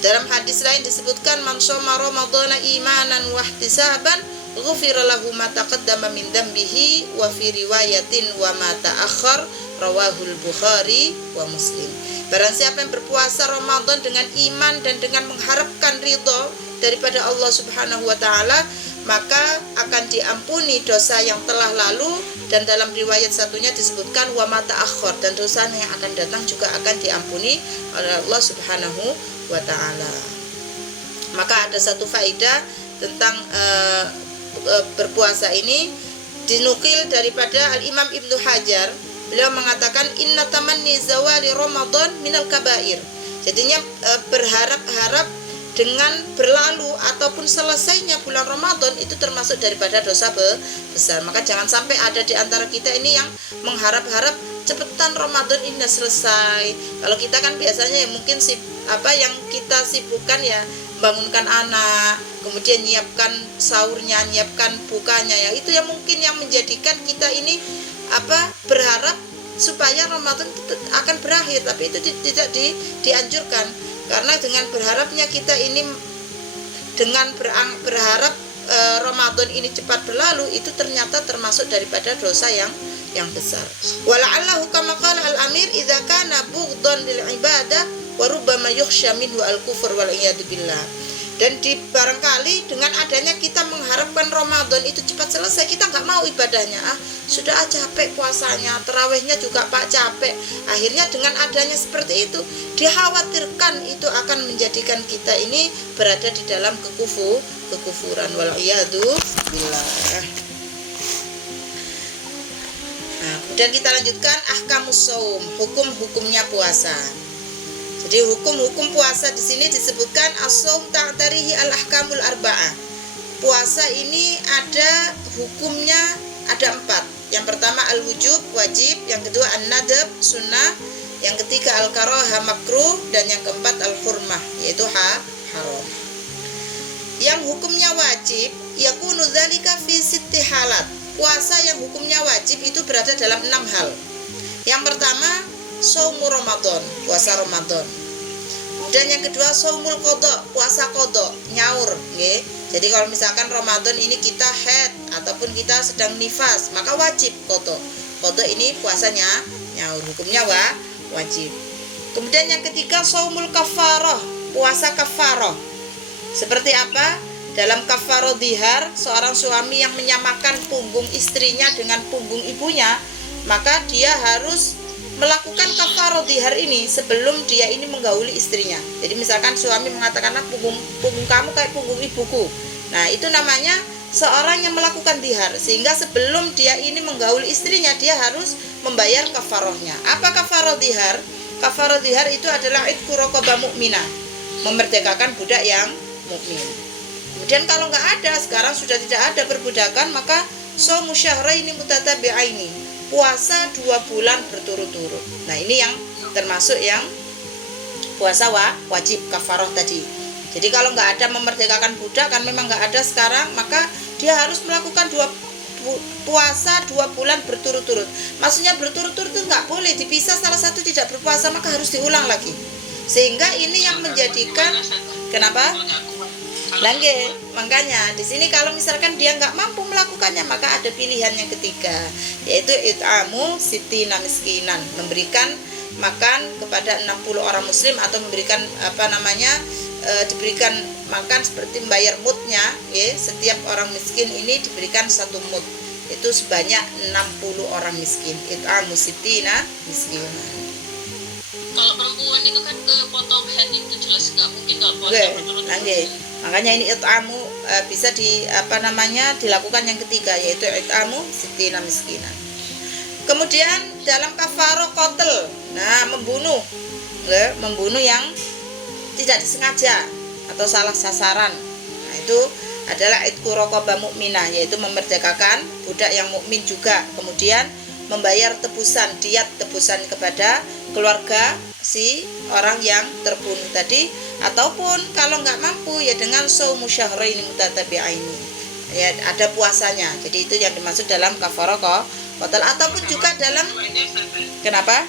Dalam hadis lain disebutkan man shoma ramadhana imanan wa ihtisaban ghufira lahu ma taqaddama min dambihi wa fi riwayatin wa ma ta'akhkhar rawahul Bukhari wa Muslim. Barang siapa yang berpuasa Ramadan dengan iman dan dengan mengharapkan ridho daripada Allah Subhanahu wa taala, maka akan diampuni dosa yang telah lalu, dan dalam riwayat satunya disebutkan wa ma ta'akhkhar, dan dosa yang akan datang juga akan diampuni oleh Allah Subhanahu wa taala. Maka ada satu faedah tentang berpuasa ini dinukil daripada Al-Imam Ibnu Hajar. Beliau mengatakan inna tamanni zawali Ramadan minal kabair. Jadinya berharap-harap dengan berlalu ataupun selesainya bulan Ramadan itu termasuk daripada dosa besar. Maka jangan sampai ada di antara kita ini yang mengharap-harap cepetan Ramadan ini selesai. Kalau kita kan biasanya ya mungkin yang kita sibukkan ya bangunkan anak, kemudian nyiapkan sahurnya, nyiapkan bukanya, ya itu yang mungkin yang menjadikan kita ini berharap supaya Ramadan itu akan berakhir, tapi itu tidak dianjurkan. Karena dengan berharapnya kita ini dengan berharap Ramadan ini cepat berlalu, itu ternyata termasuk daripada dosa yang besar. Wala'allahu kama qala al-amir idza kana bughdhan lil ibadah wa rubbama yukhsha minhu al-kufur wal iyad billah. Dan barangkali dengan adanya kita mengharapkan Ramadan itu cepat selesai, kita nggak mau ibadahnya, sudah capek puasanya, tarawihnya juga Pak capek. Akhirnya dengan adanya seperti itu, dikhawatirkan itu akan menjadikan kita ini berada di dalam kekufuran wal iyadu billah. Nah, kemudian kita lanjutkan ahkamus shaum, hukum-hukumnya puasa. Jadi hukum-hukum puasa di sini disebutkan as-shaum ta'tarihi al-ahkamul arba'ah. Puasa ini ada hukumnya ada 4. Yang pertama al-wujub, wajib, yang kedua an-nadab, sunnah, yang ketiga al-karahah, makruh, dan yang keempat al-hurmah, yaitu haram. Yang hukumnya wajib yakunu dzalika fi sitti halat. Puasa yang hukumnya wajib itu berada dalam 6 hal. Yang pertama shaumur Ramadan, puasa Ramadan. Dan yang kedua shaumul qadha, puasa qadha, nyaur, nggih. Jadi kalau misalkan Ramadan ini kita haid ataupun kita sedang nifas, maka wajib qadha. Qadha ini puasanya nyaur, hukumnya wajib. Kemudian yang ketiga shaumul kafarah, puasa kafarah. Seperti apa? Dalam kafarah dhihar, seorang suami yang menyamakan punggung istrinya dengan punggung ibunya, maka dia harus melakukan kafarah dhihar ini sebelum dia ini menggauli istrinya. Jadi misalkan suami mengatakan punggung kamu kayak punggung ibuku. Nah, itu namanya seorang yang melakukan dhihar, sehingga sebelum dia ini menggauli istrinya dia harus membayar kafarahnya. Apa kafarah dhihar? Kafarah dhihar itu adalah itqu raqabah mukminah, memerdekakan budak yang mukmin. Kemudian kalau nggak ada, sekarang sudah tidak ada perbudakan, maka shaumu syahraini mutatabi'aini, puasa 2 bulan berturut-turut. Nah, ini yang termasuk yang puasa wajib kafarah tadi. Jadi kalau nggak ada memerdekakan budak, kan memang nggak ada sekarang, maka dia harus melakukan puasa 2 bulan berturut-turut. Maksudnya berturut-turut itu nggak boleh dipisah, salah satu tidak berpuasa maka harus diulang lagi. Sehingga ini yang menjadikan kenapa? Langge, makanya di sini kalau misalkan dia nggak mampu melakukannya, maka ada pilihan yang ketiga, yaitu it'amu sittina miskinan, memberikan makan kepada 60 orang muslim, atau memberikan diberikan makan seperti membayar mudnya, ya. Setiap orang miskin ini diberikan 1 mud. Itu sebanyak 60 orang miskin. It'amu sittina miskinan. Kalau perempuan itu kan kepotong head itu jelas nggak mungkin nggak puasa Oke, berturut-turut. makanya ini it'amu bisa dilakukan yang ketiga, yaitu it'amu sittina miskinan. Kemudian dalam kafaroh qatl, nah membunuh yang tidak disengaja atau salah sasaran. Nah, itu adalah itqu raqabah mukminah, yaitu memerdekakan budak yang mukmin juga. Kemudian membayar diat tebusan kepada keluarga si orang yang terbunuh tadi, ataupun kalau nggak mampu ya dengan shaumu syahraini mutatabi'aini, ya ada puasanya. Jadi itu yang dimaksud dalam kafarah qatl, ataupun juga dalam kenapa?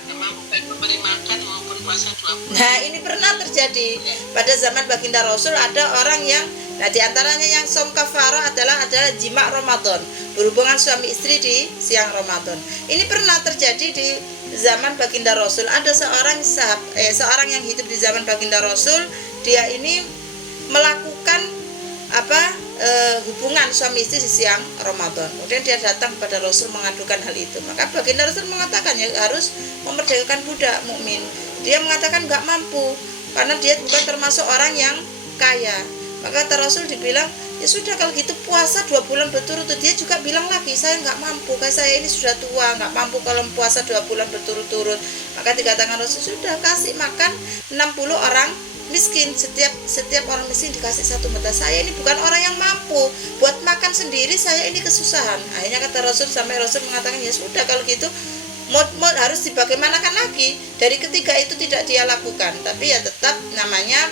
Memberi makan maupun puasa 20. Nah, ini pernah terjadi pada zaman baginda Rasul. Ada orang yang, nah diantaranya yang som kafarah adalah jima Ramadan, berhubungan suami istri di siang Ramadan. Ini pernah terjadi di zaman baginda Rasul. Ada seorang yang hidup di zaman baginda Rasul. Dia ini melakukan hubungan suami istri di siang Ramadan. Kemudian dia datang kepada Rasul mengadukan hal itu. Maka baginda Rasul mengatakan ya harus memerdekakan budak mukmin. Dia mengatakan nggak mampu karena dia bukan termasuk orang yang kaya. Maka kata Rasul dibilang, ya sudah kalau gitu puasa 2 bulan berturut-turut. Dia juga bilang lagi, saya nggak mampu, kayak saya ini sudah tua, nggak mampu kalau puasa 2 bulan berturut-turut. Maka dikatakan Rasul, sudah kasih makan 60 orang miskin. Setiap orang miskin dikasih 1 mudah. Saya ini bukan orang yang mampu, buat makan sendiri saya ini kesusahan. Akhirnya kata Rasul, sampai Rasul mengatakan, ya sudah kalau gitu mod harus dibagaimanakan lagi. Dari ketiga itu tidak dia lakukan, tapi ya tetap namanya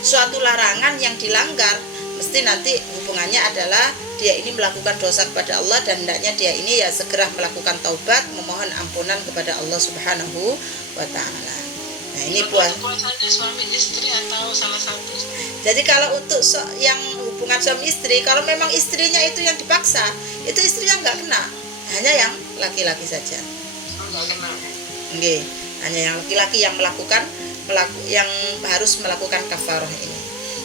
suatu larangan yang dilanggar, mesti nanti hubungannya adalah dia ini melakukan dosa kepada Allah, dan hendaknya dia ini ya segera melakukan taubat, memohon ampunan kepada Allah Subhanahu wa taala. Nah, ini puasanya suami istri atau salah satu. Jadi kalau untuk yang hubungan suami istri, kalau memang istrinya itu yang dipaksa, itu istrinya nggak kena, hanya yang laki-laki saja. Nggak kena. Oke, hanya yang laki-laki yang yang harus melakukan kafarah ini.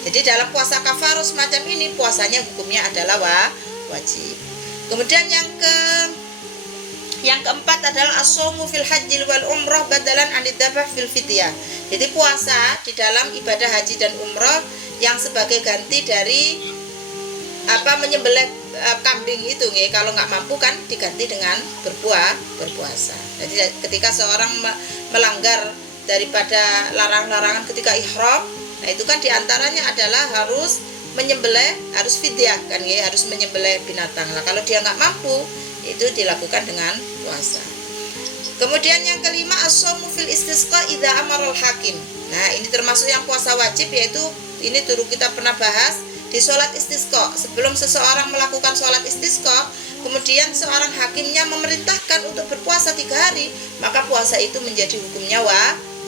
Jadi dalam puasa kafarah semacam ini, puasanya hukumnya adalah wajib. Kemudian yang keempat adalah as-shaumu fil hajjil wal umrah badalan anid dzabh fil fidyah. Jadi puasa di dalam ibadah haji dan umrah yang sebagai ganti dari menyembelih kambing itu nggih. Kalau nggak mampu kan diganti dengan berpuasa. Jadi ketika seorang melanggar daripada larangan-larangan ketika ihram, nah itu kan diantaranya adalah harus fidyah kan ya, harus menyembelih binatang. Nah kalau dia nggak mampu, itu dilakukan dengan puasa. Kemudian yang kelima as-shaumu fil istisqa idza amaral hakim. Nah ini termasuk yang puasa wajib, yaitu ini dulu kita pernah bahas di sholat istisqa. Sebelum seseorang melakukan sholat istisqa, kemudian seorang hakimnya memerintahkan untuk berpuasa 3 hari, maka puasa itu menjadi hukumnya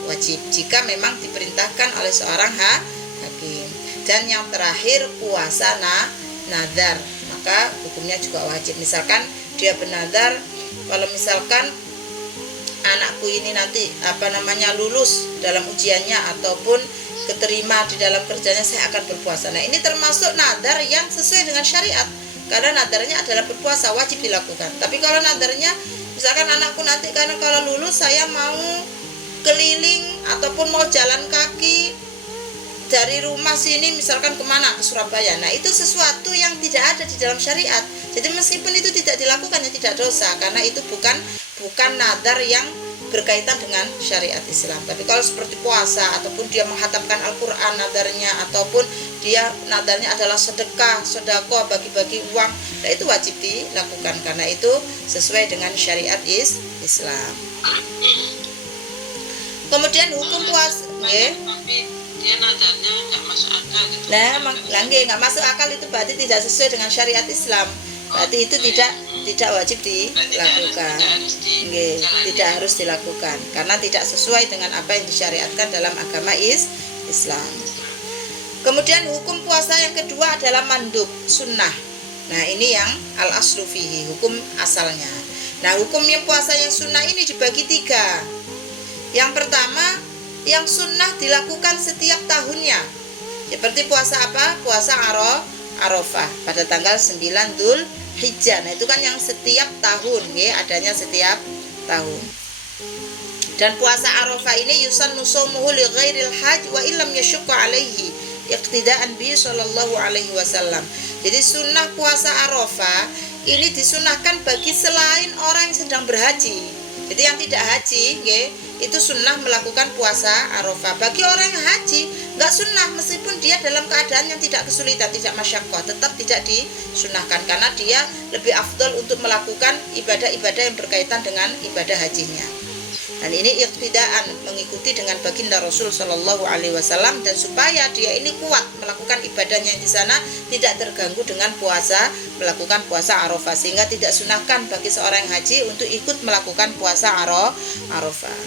wajib jika memang diperintahkan oleh seorang hakim. Dan yang terakhir puasa nadar, maka hukumnya juga wajib. Misalkan dia bernadar, kalau misalkan anakku ini nanti lulus dalam ujiannya ataupun keterima di dalam kerjanya, saya akan berpuasa. Nah ini termasuk nadar yang sesuai dengan syariat, karena nadarnya adalah berpuasa, wajib dilakukan. Tapi kalau nadarnya misalkan anakku nanti karena kalau lulus saya mau keliling ataupun mau jalan kaki dari rumah sini misalkan kemana, ke Surabaya, nah itu sesuatu yang tidak ada di dalam syariat. Jadi meskipun itu tidak dilakukan ya tidak dosa, karena itu bukan nadar yang berkaitan dengan syariat Islam. Tapi kalau seperti puasa ataupun dia menghatamkan Al-Quran nadarnya, ataupun dia nadarnya adalah sedekah, sedekah, bagi-bagi uang, nah itu wajib dilakukan karena itu sesuai dengan syariat Islam. Kemudian hukum puasa, tapi dia nadarnya nggak masuk akal gitu. Nah, nggak masuk akal itu berarti tidak sesuai dengan syariat Islam. Berarti itu tidak wajib dilakukan. Tidak harus dilakukan karena tidak sesuai dengan apa yang disyariatkan dalam agama Islam. Kemudian hukum puasa yang kedua adalah mandub, sunnah. Nah, ini yang al-aslu fihi, hukum asalnya. Nah, hukum yang puasa yang sunnah ini dibagi 3. Yang pertama, yang sunnah dilakukan setiap tahunnya. Seperti puasa apa? Puasa Arafah pada tanggal 9 Dzulhijjah. Nah, itu kan yang setiap tahun ya, adanya setiap tahun. Dan puasa Arafah ini yusannu shaumuhu li ghairil hajj wa illam yashqa alaihi iqtidaan bi sallallahu alaihi wasallam. Jadi sunnah puasa Arafah ini disunahkan bagi selain orang yang sedang berhaji. Jadi yang tidak haji nggih, itu sunnah melakukan puasa Arafah. Bagi orang yang haji enggak sunnah, meskipun dia dalam keadaan yang tidak kesulitan, tidak masyaqqah, tetap tidak disunahkan karena dia lebih afdal untuk melakukan ibadah-ibadah yang berkaitan dengan ibadah hajinya. Dan ini iqtidaan, mengikuti dengan baginda Rasul Shallallahu Alaihi Wasallam, dan supaya dia ini kuat melakukan ibadahnya di sana, tidak terganggu dengan melakukan puasa Arafah, sehingga tidak sunahkan bagi seorang yang haji untuk ikut melakukan puasa Arafah.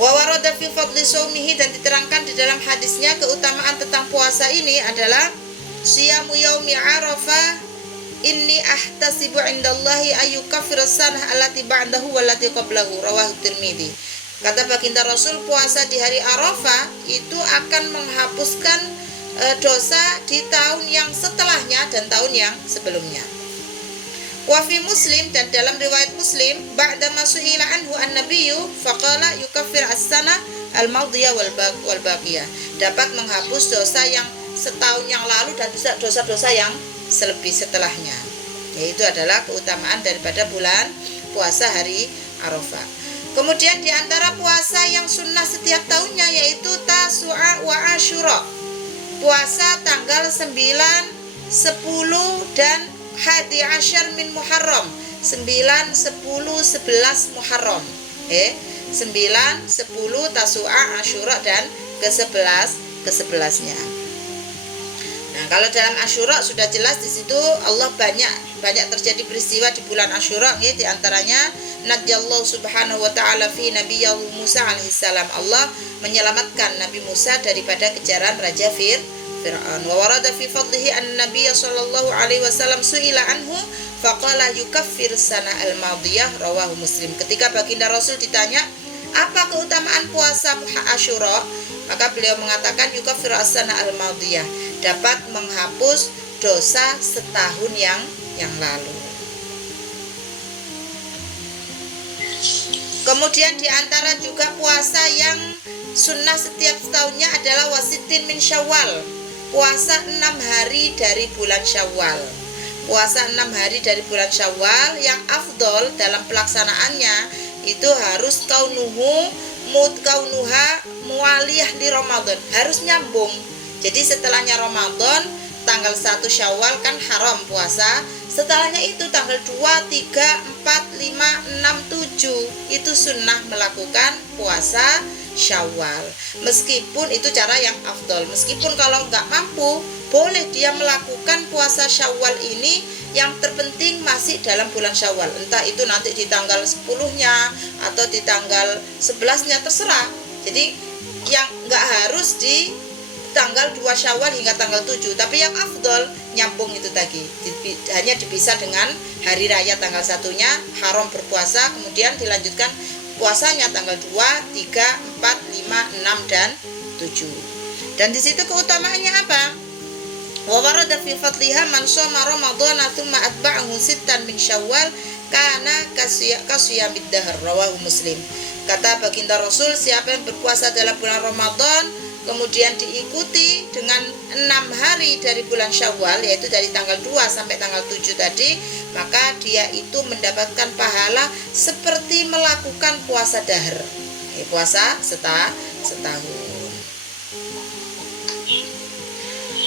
Wa warada fi fadli shaumihi, dan diterangkan di dalam hadisnya keutamaan tentang puasa ini adalah siyamu yaumi Arafah inni ahtasibu indallahi ayyukaffira sanah allati ba'dahu wallati qablahu, rawahu Tirmidzi. Kata baginda Rasul, puasa di hari Arafah itu akan menghapuskan dosa di tahun yang setelahnya dan tahun yang sebelumnya. Wa fi Muslim, dan dalam riwayat Muslim, ba'da ma su'ila anhu an-nabiyyu faqala yukaffir as-sanah al-madiyah wal baqiyah, dapat menghapus dosa yang setahun yang lalu dan dosa-dosa yang selebih setelahnya. Yaitu adalah keutamaan daripada bulan puasa hari Arafah. Kemudian di antara puasa yang sunnah setiap tahunnya yaitu Tasu'a wa Asyura. Puasa tanggal 9, 10 dan 11 min Muharram. 9, 10, 11 Muharram. 9, 10 Tasu'a, Asyura, dan ke-11-nya. Nah, kalau dalam Asyura sudah jelas di situ Allah banyak terjadi peristiwa di bulan Asyura ya, di antaranya najjallahu subhanahu wa ta'ala fi nabiyyahu Musa alaihissalam, Allah menyelamatkan Nabi Musa daripada kejaran Raja Fir'aun. Wa warada fi fadlihi an-nabiy sallallahu alaihi wasallam su'ila anhu faqala yukaffir sana al-madiyah, rawahu Muslim. Ketika baginda Rasul ditanya apa keutamaan puasa Asyura, maka beliau mengatakan yukaffir as-sana al-madiyah, dapat menghapus dosa setahun yang lalu. Kemudian di antara juga puasa yang sunnah setiap tahunnya adalah wasitin min Syawal, puasa 6 hari dari bulan Syawal. Puasa 6 hari dari bulan Syawal yang afdol dalam pelaksanaannya itu harus kaunuha mualiyah di Ramadan, harus nyambung. Jadi setelahnya Ramadan tanggal 1 Syawal kan haram puasa, setelahnya itu tanggal 2, 3, 4, 5, 6, 7 itu sunnah melakukan puasa Syawal. Meskipun itu cara yang afdol, meskipun kalau nggak mampu boleh dia melakukan puasa Syawal ini, yang terpenting masih dalam bulan Syawal, entah itu nanti di tanggal 10-nya atau di tanggal 11-nya terserah. Jadi yang nggak harus di tanggal 2 Syawal hingga tanggal 7, tapi yang afdol nyambung itu tadi, hanya dipisah dengan hari raya tanggal 1-nya haram berpuasa, kemudian dilanjutkan puasanya tanggal 2, 3, 4, 5, 6 dan 7. Dan di situ keutamaannya apa? Wa warada fi fadliha man shoma ramadhana thumma atba'ahu sittan min Syawal kana kasiyamid dahr, rawahu Muslim. Kata baginda Rasul, siapa yang berpuasa dalam bulan Ramadan kemudian diikuti dengan 6 hari dari bulan Syawal, yaitu dari tanggal 2 sampai tanggal 7 tadi, maka dia itu mendapatkan pahala seperti melakukan puasa dahr, puasa setahun.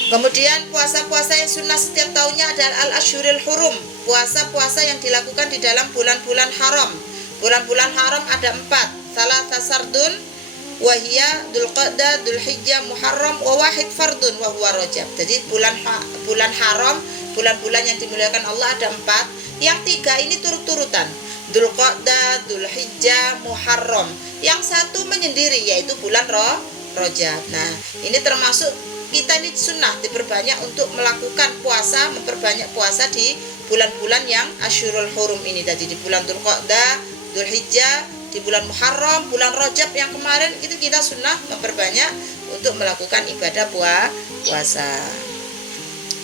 Kemudian puasa-puasa yang sunnah setiap tahunnya adalah al-ashhurul hurum, puasa-puasa yang dilakukan di dalam bulan-bulan haram. Bulan-bulan haram ada 4, salasa sardun wahia Dzulqa'dah, Dzulhijjah, Muharram, wa wahid fardun wa huwa Rajab. Jadi bulan haram, bulan-bulan yang dimuliakan Allah ada 4, yang 3 ini turut-turutan, Dzulqa'dah, Dzulhijjah, Muharram. Yang 1 menyendiri yaitu bulan Rajab. Nah, ini termasuk kita ini sunnah diperbanyak untuk melakukan puasa, memperbanyak puasa di bulan-bulan yang Asyurul Hurum ini tadi, di bulan Dzulqa'dah, Dzulhijjah, di bulan Muharram, bulan Rajab yang kemarin itu kita sunnah memperbanyak untuk melakukan ibadah puasa.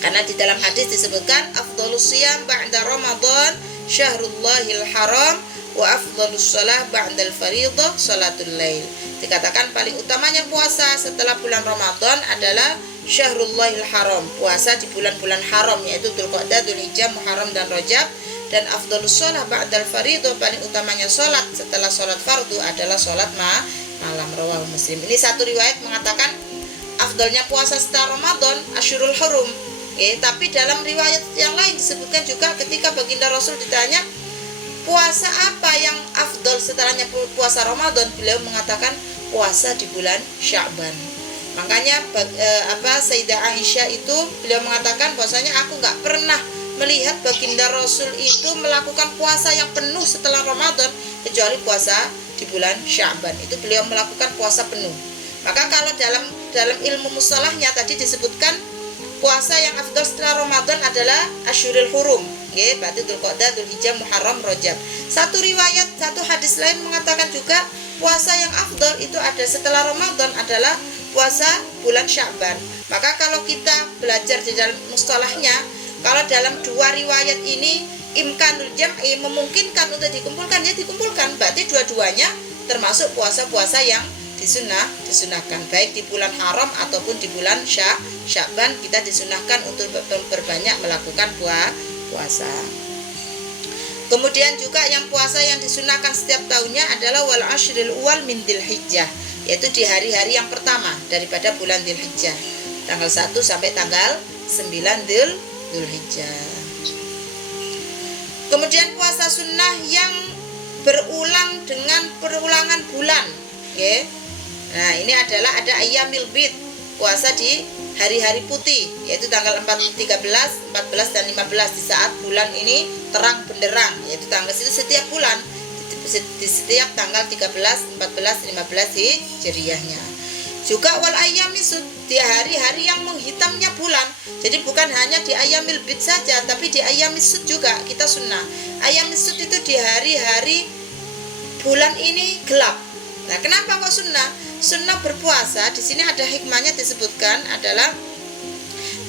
Karena di dalam hadis disebutkan afdhalus shiyam ba'da Ramadan syahrullahil haram wa afdhalus shalah ba'dal fardhah salatul lail. Dikatakan paling utamanya puasa setelah bulan Ramadan adalah Syahrullahil Haram, puasa di bulan-bulan haram yaitu Dzulqa'dah, Dzulhijjah, Muharram dan Rajab. Dan afdhalus shalah ba'dal fardhah, paling utamanya salat setelah salat fardu adalah salat malam. Rawahu Muslim. Ini satu riwayat mengatakan afdalnya puasa setelah Ramadan Asyurul Hurum. Tapi dalam riwayat yang lain disebutkan juga ketika baginda Rasul ditanya puasa apa yang afdal setelahnya puasa Ramadan, beliau mengatakan puasa di bulan Sya'ban. Makanya Sayyidah Aisyah itu beliau mengatakan bahwasanya aku nggak pernah melihat baginda Rasul itu melakukan puasa yang penuh setelah Ramadan kecuali puasa di bulan Sya'ban. Itu beliau melakukan puasa penuh. Maka kalau dalam ilmu mustalahnya tadi disebutkan puasa yang afdal setelah Ramadan adalah Asyurul Hurum, berarti Dzulqa'dah, Dzulhijjah, Muharram, Rajab. Satu hadis lain mengatakan juga puasa yang afdal itu ada setelah Ramadan adalah puasa bulan Sya'ban. Maka kalau kita belajar di dalam mustalahnya, kalau dalam dua riwayat ini imkanul jam'i memungkinkan untuk dikumpulkan, ya dikumpulkan. Berarti dua-duanya termasuk puasa-puasa yang disunahkan, baik di bulan haram ataupun di bulan Sya'ban kita disunahkan untuk berbanyak melakukan puasa. Kemudian juga yang puasa yang disunahkan setiap tahunnya adalah wal ashril awal min Dzulhijjah, yaitu di hari-hari yang pertama daripada bulan Dzulhijjah, tanggal 1 sampai tanggal 9 Dzulhijjah. Kemudian puasa sunnah yang berulang dengan perulangan bulan, Nah, ini adalah ada ayyamil bid, puasa di hari-hari putih, yaitu tanggal 13, 14 dan 15 di saat bulan ini terang benderang, yaitu tanggal itu setiap bulan di setiap tanggal 13, 14, 15 Hijriahnya. Juga wal ayyamisud, di hari-hari yang menghitamnya bulan. Jadi bukan hanya di ayyamil bid saja, tapi di ayyamisud juga kita sunnah. Ayyamisud itu di hari-hari bulan ini gelap. Nah, kenapa kok sunnah? Sunnah berpuasa di sini ada hikmahnya disebutkan adalah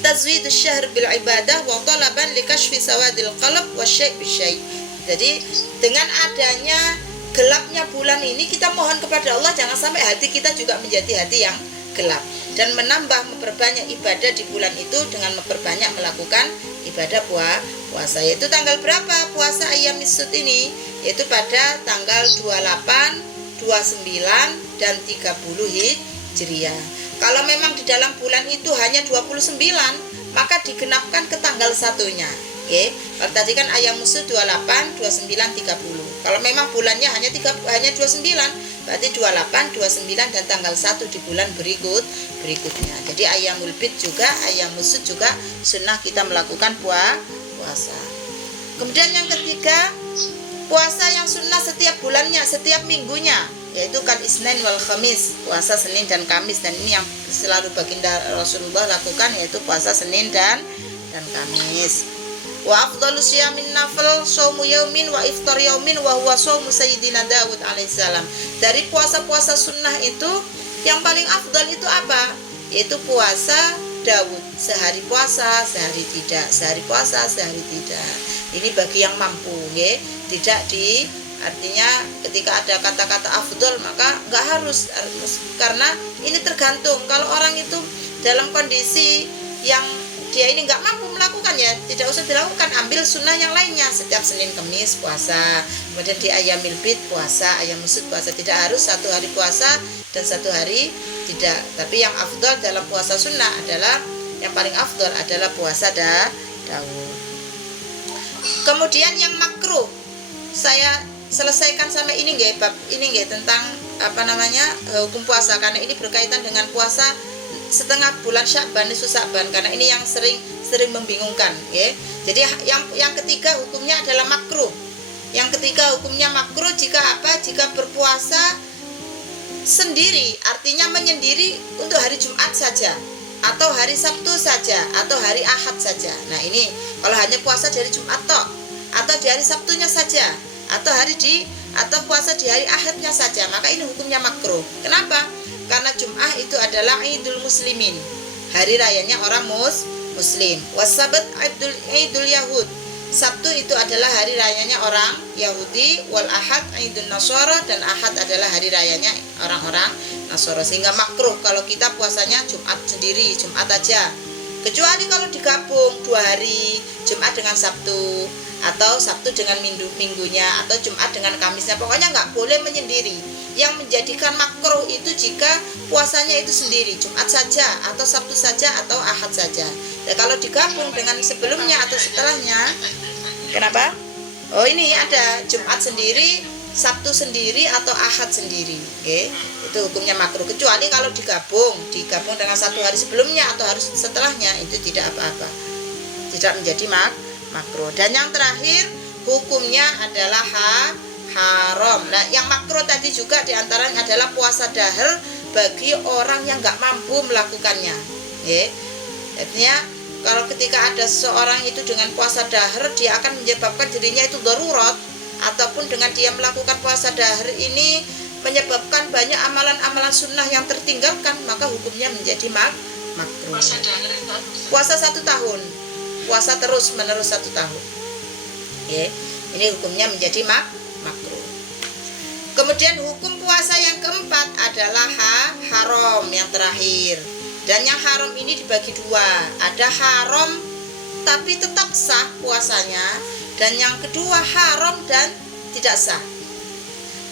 tazwidus syahr bil ibadah wa talaban likashfi sawadil qalb wa syai' bisyai'. Jadi dengan adanya gelapnya bulan ini kita mohon kepada Allah jangan sampai hati kita juga menjadi hati yang gelap, dan memperbanyak ibadah di bulan itu dengan memperbanyak melakukan ibadah puasa. Yaitu tanggal berapa puasa ayyamisud ini? Yaitu pada tanggal 28, 29 dan 30 Hijriah. Kalau memang di dalam bulan itu hanya 29, maka digenapkan ke tanggal satunya. Kalau tadi kan ayyamusud 28, 29, 30. Kalau memang bulannya hanya 29, berarti 28, 29 dan tanggal 1 di bulan berikutnya. Jadi ayyamul bid juga, ayyamusud juga sunnah kita melakukan puasa. Kemudian yang ketiga, puasa yang sunnah setiap bulannya, setiap minggunya, yaitu kal Isnin wal Khamis, puasa Senin dan Kamis. Dan ini yang selalu baginda Rasulullah lakukan, yaitu puasa Senin dan Kamis. Wa afdhalus syiyamin nafil shaumu yaumin wa iftar yaumin wa huwa shaumu sayyidina Daud alaihissalam. Dari puasa-puasa sunnah itu yang paling afdal itu apa? Yaitu puasa Daud, sehari puasa, sehari tidak, sehari puasa, sehari tidak. Ini bagi yang mampu, tidak artinya ketika ada kata-kata afdol maka nggak harus, karena ini tergantung. Kalau orang itu dalam kondisi yang dia ini nggak mampu melakukan, ya tidak usah dilakukan, ambil sunnah yang lainnya. Setiap Senin Kamis puasa, kemudian di ayyamil bid puasa, ayyamusud puasa. Tidak harus satu hari puasa dan satu hari tidak. Tapi yang afdol dalam puasa sunnah adalah, yang paling afdol adalah puasa Daud. Kemudian yang makruh, saya selesaikan sampai ini bab ini tentang hukum puasa, karena ini berkaitan dengan puasa setengah bulan Sya'ban, nisfu Sya'ban, karena ini yang sering membingungkan, Jadi yang ketiga hukumnya adalah makruh. Yang ketiga hukumnya makruh jika jika berpuasa sendiri, artinya menyendiri untuk hari Jumat saja, atau hari Sabtu saja, atau hari Ahad saja. Nah, ini kalau hanya puasa dari Jumat tok, atau di hari Sabtunya saja, atau puasa di hari Ahadnya saja, maka ini hukumnya makruh. Kenapa? karena Jum'ah itu adalah Idul Muslimin, hari rayanya orang Muslim. Wasabat Idul Yahud, Sabtu itu adalah hari rayanya orang Yahudi. Wal Ahad Idul Nasara, dan Ahad adalah hari rayanya orang-orang Nasara. Sehingga makruh kalau kita puasanya Jumat sendiri, Jumat aja. Kecuali kalau digabung 2 hari, Jumat dengan Sabtu, atau Sabtu dengan minggunya, atau Jumat dengan Kamisnya. Pokoknya nggak boleh menyendiri. Yang menjadikan makruh itu jika puasanya itu sendiri, Jumat saja, atau Sabtu saja, atau Ahad saja. Dan kalau digabung dengan sebelumnya atau setelahnya, kenapa? Oh, ini ada Jumat sendiri, Sabtu sendiri, atau Ahad sendiri. Oke, itu hukumnya makruh. Kecuali kalau digabung dengan 1 hari sebelumnya atau harus setelahnya, itu tidak apa-apa, tidak menjadi makruh. Dan yang terakhir hukumnya adalah haram. Nah, yang makruh tadi juga diantaranya adalah puasa dahar bagi orang yang nggak mampu melakukannya. Artinya kalau ketika ada seseorang itu dengan puasa dahar, dia akan menyebabkan dirinya itu darurat, ataupun dengan dia melakukan puasa dahar ini menyebabkan banyak amalan-amalan sunnah yang tertinggalkan, maka hukumnya menjadi makruh. Puasa 1 tahun, puasa terus menerus 1 tahun. Ini hukumnya menjadi makruh. Kemudian hukum puasa yang keempat adalah haram, yang terakhir. Dan yang haram ini dibagi 2. Ada haram tapi tetap sah puasanya, dan yang kedua haram dan tidak sah.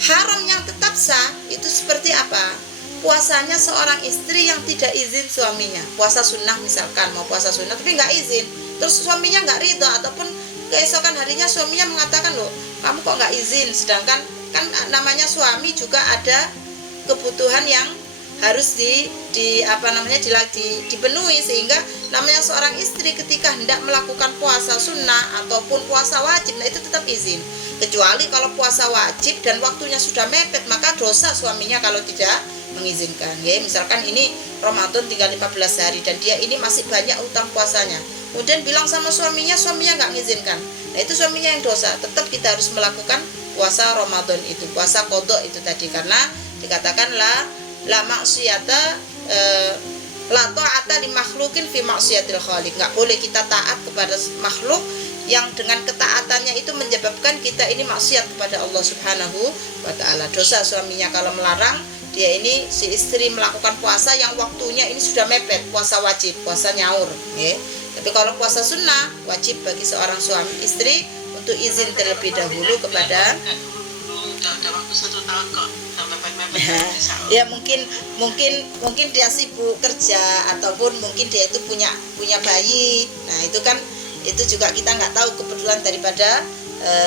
Haram yang tetap sah itu seperti apa? Puasanya seorang istri yang tidak izin suaminya, puasa sunnah misalkan, mau puasa sunnah tapi nggak izin, terus suaminya nggak ridho, ataupun keesokan harinya suaminya mengatakan, loh kamu kok nggak izin, sedangkan kan namanya suami juga ada kebutuhan yang harus dipenuhi, sehingga namanya seorang istri ketika hendak melakukan puasa sunnah ataupun puasa wajib, nah itu tetap izin. Kecuali kalau puasa wajib dan waktunya sudah mepet, maka dosa suaminya kalau tidak mengizinkan. Misalkan ini Ramadan tinggal 15 hari dan dia ini masih banyak utang puasanya, kemudian bilang sama suaminya nggak mengizinkan, nah itu suaminya yang dosa. Tetap kita harus melakukan puasa Ramadan itu, puasa qadha itu tadi, karena dikatakan la maksiyata la ta'ata li makhluqin fi maksiatil khaliq. Enggak boleh kita taat kepada makhluk yang dengan ketaatannya itu menyebabkan kita ini maksiat kepada Allah Subhanahu wa taala. Dosa suaminya kalau melarang dia ini, si istri melakukan puasa yang waktunya ini sudah mepet, puasa wajib, puasa nyaur, Tapi kalau puasa sunnah, wajib bagi seorang suami istri untuk izin terlebih dahulu kepada waktu 1 tahun kok ya mungkin dia sibuk kerja, ataupun mungkin dia itu punya bayi. Nah itu kan, itu juga kita nggak tahu kepedulian daripada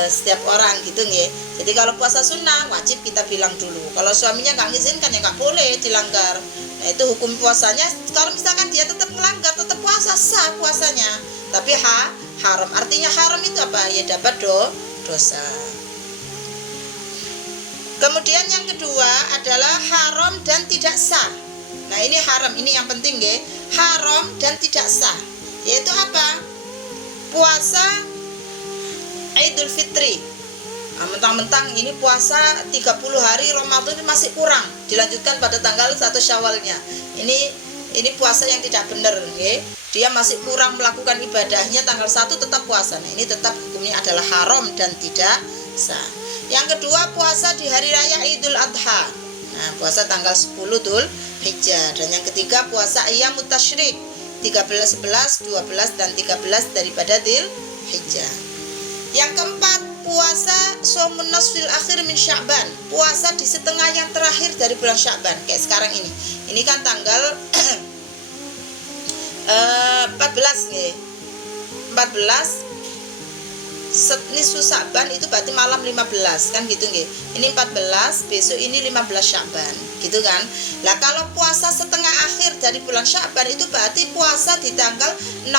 setiap orang gitu nggih. Jadi kalau puasa sunnah wajib kita bilang dulu. Kalau suaminya nggak mengizinkan ya nggak boleh dilanggar. Nah itu hukum puasanya. Kalau misalkan dia tetap melanggar, tetap puasa sah puasanya, tapi haram. Artinya haram itu apa? Ya dapat dosa. Kemudian yang kedua adalah haram dan tidak sah. Nah ini haram, ini yang penting nggih. Haram dan tidak sah, yaitu apa? Puasa Idul Fitri. Nah, mentang-mentang ini puasa 30 hari Ramadan masih kurang, dilanjutkan pada tanggal 1 Syawalnya. Ini puasa yang tidak benar, nggih. Dia masih kurang melakukan ibadahnya, tanggal 1 tetap puasa. Nah, ini tetap hukumnya adalah haram dan tidak sah. Yang kedua, puasa di hari raya Idul Adha. Nah, puasa tanggal 10 Dzul Hijjah. Dan yang ketiga, puasa Ayyamut Tasyrik, 13, 11, 12 dan 13 daripada Dzul Hijjah. Yang keempat, puasa Shaumun Nisfil Akhir min Sya'ban, puasa di setengah yang terakhir dari bulan Sya'ban, kayak sekarang ini. Ini kan tanggal 14 nih. 14 nisfu Sya'ban itu berarti malam 15 kan gitu nggih. Ini 14, besok ini 15 Sya'ban, gitu kan. Lah kalau puasa setengah akhir dari bulan Sya'ban itu berarti puasa di tanggal 16,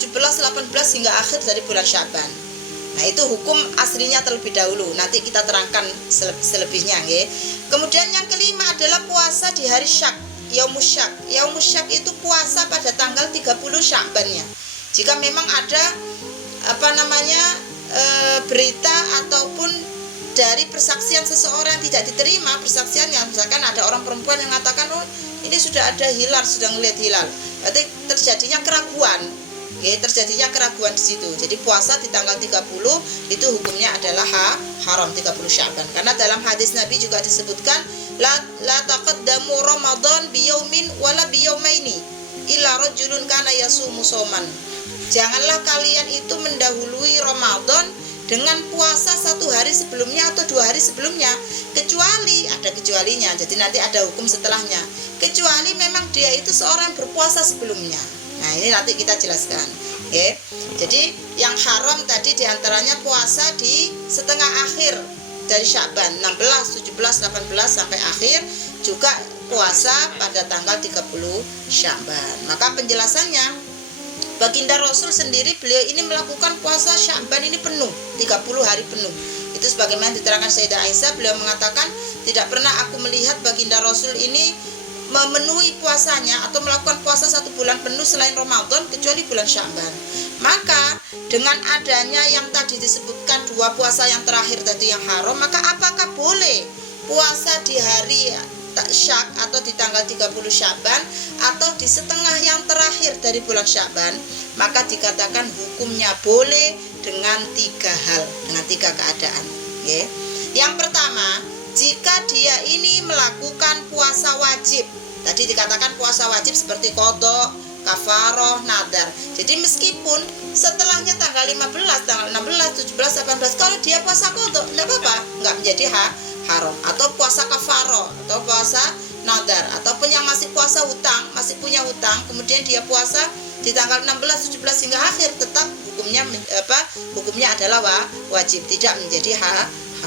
17, 18 hingga akhir dari bulan Sya'ban. Nah, itu hukum aslinya terlebih dahulu. Nanti kita terangkan selebihnya nggih. Kemudian yang kelima adalah puasa di hari Syak, Yaumus Syak. Yaumus Syak itu puasa pada tanggal 30 Sya'bannya. Jika memang ada berita ataupun dari persaksian seseorang tidak diterima persaksiannya. Misalkan ada orang perempuan yang mengatakan, oh ini sudah ada hilal, sudah ngelihat hilal, berarti terjadinya keraguan. Terjadinya keraguan di situ. Jadi puasa di tanggal 30 itu hukumnya adalah haram 30 Sya'ban. Karena dalam hadis Nabi juga disebutkan la taqaddamu Ramadan biyaumin wala biyaumaini illa rajulun kana yasumu shauman. Janganlah kalian itu mendahului Ramadan dengan puasa 1 hari sebelumnya atau 2 hari sebelumnya, kecuali ada kecualinya. Jadi nanti ada hukum setelahnya. Kecuali memang dia itu seorang yang berpuasa sebelumnya. Nah, ini nanti kita jelaskan. Jadi yang haram tadi diantaranya puasa di setengah akhir dari Sya'ban, 16, 17, 18 sampai akhir, juga puasa pada tanggal 30 Sya'ban. Maka penjelasannya, Baginda Rasul sendiri beliau ini melakukan puasa Sya'ban ini penuh, 30 hari penuh. Itu sebagaimana diterangkan Sayyidah Aisyah, beliau mengatakan tidak pernah aku melihat Baginda Rasul ini memenuhi puasanya atau melakukan puasa 1 bulan penuh selain Ramadan kecuali bulan Sya'ban. Maka dengan adanya yang tadi disebutkan 2 puasa yang terakhir tadi yang haram, maka apakah boleh puasa di hari Syak atau di tanggal 30 Sya'ban atau di setengah yang terakhir dari bulan Sya'ban? Maka dikatakan hukumnya boleh dengan 3 hal, dengan 3 keadaan. Yang pertama, jika dia ini melakukan puasa wajib. Tadi dikatakan puasa wajib seperti qadha, kafaroh, nadar. Jadi meskipun setelahnya tanggal 15, tanggal 16, 17, 18, kalau dia puasa qadha, enggak apa-apa, enggak menjadi haram. Atau puasa kafaroh, atau puasa nadar, ataupun yang masih puasa hutang, masih punya hutang, kemudian dia puasa di tanggal 16, 17 hingga akhir, tetap hukumnya adalah wajib, tidak menjadi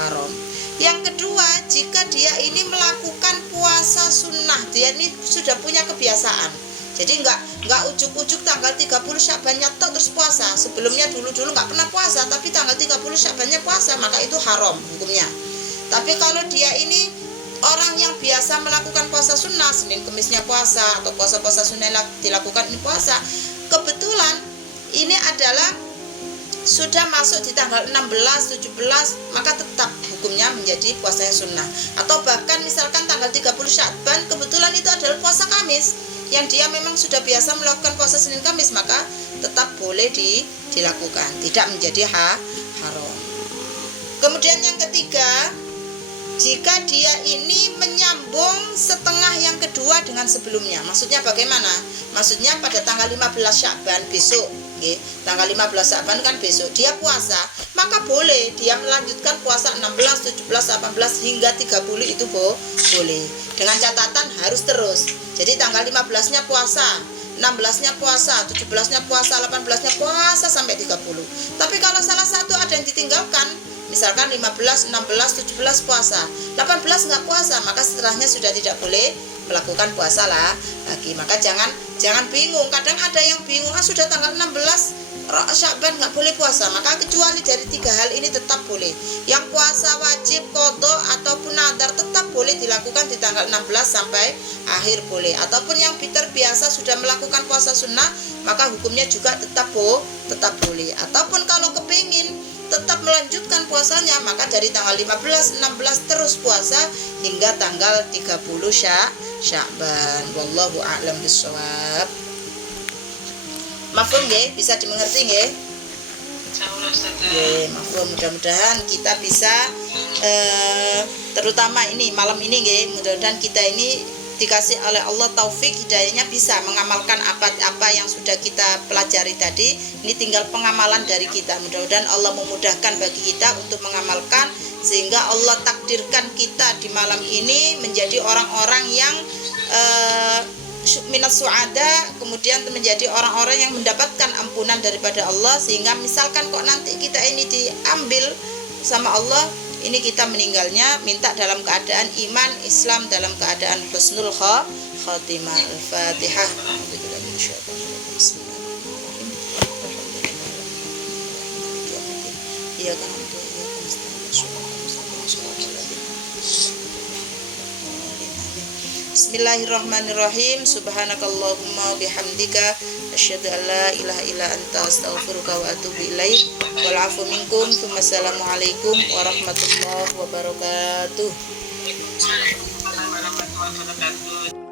haram. Yang kedua, jika dia ini melakukan puasa sunnah, dia ini sudah punya kebiasaan. Jadi enggak ujuk-ujuk tanggal 30 Sya'bannya terus puasa. Sebelumnya dulu enggak pernah puasa, tapi tanggal 30 Sya'bannya puasa, maka itu haram hukumnya. Tapi kalau dia ini orang yang biasa melakukan puasa sunnah, Senin Kemisnya puasa, atau puasa-puasa sunnah dilakukan ini puasa, kebetulan ini adalah sudah masuk di tanggal 16, 17, maka tetap hukumnya menjadi puasa yang sunnah. Atau bahkan misalkan tanggal 30 Sya'ban kebetulan itu adalah puasa Kamis, yang dia memang sudah biasa melakukan puasa Senin Kamis, maka tetap boleh dilakukan, tidak menjadi haram. Kemudian yang ketiga, jika dia ini menyambung setengah yang kedua dengan sebelumnya. Maksudnya bagaimana? Maksudnya pada tanggal 15 Sya'ban besok, tanggal 15 Sya'ban kan besok dia puasa, maka boleh dia melanjutkan puasa 16, 17, 18 hingga 30 itu boleh. Dengan catatan harus terus. Jadi tanggal 15-nya puasa, 16-nya puasa, 17-nya puasa, 18-nya puasa sampai 30. Tapi kalau salah satu ada yang ditinggalkan, misalkan 15, 16, 17 puasa, 18 nggak puasa, maka setelahnya sudah tidak boleh melakukan puasa lagi. Maka jangan bingung. Kadang ada yang bingung, sudah tanggal 16 Sya'ban nggak boleh puasa. Maka kecuali dari 3 hal ini tetap boleh. Yang puasa wajib, qadha ataupun nadar tetap boleh dilakukan di tanggal 16 sampai akhir boleh. Ataupun yang terbiasa sudah melakukan puasa sunnah, maka hukumnya juga tetap boleh. Ataupun kalau kepingin tetap melanjutkan puasanya, maka dari tanggal 15, 16 terus puasa hingga tanggal 30 Sya'ban. Wallahu a'lam bishawab. Mafhum nggih? Bisa dimengerti nggih? Insyaallah Ustaz. Mafhum. Mudah-mudahan kita bisa terutama ini malam ini nggih, mudah-mudahan kita ini dikasih oleh Allah taufik hidayahnya bisa mengamalkan apa yang sudah kita pelajari tadi. Ini tinggal pengamalan dari kita. Mudah-mudahan Allah memudahkan bagi kita untuk mengamalkan, sehingga Allah takdirkan kita di malam ini menjadi orang-orang yang minas su'ada, kemudian menjadi orang-orang yang mendapatkan ampunan daripada Allah. Sehingga misalkan kok nanti kita ini diambil sama Allah, ini kita meninggalnya minta dalam keadaan iman Islam, dalam keadaan husnul khatimah. Al-Fatihah. Bismillahirrahmanirrahim. Subhanakallahumma bihamdika Asyhadu an la ilaha illa anta astaghfiruka wa atubu ilaik. Wal afu minkum. Wassalamualaikum warahmatullahi wabarakatuh. Waalaikumsalam warahmatullahi wabarakatuh.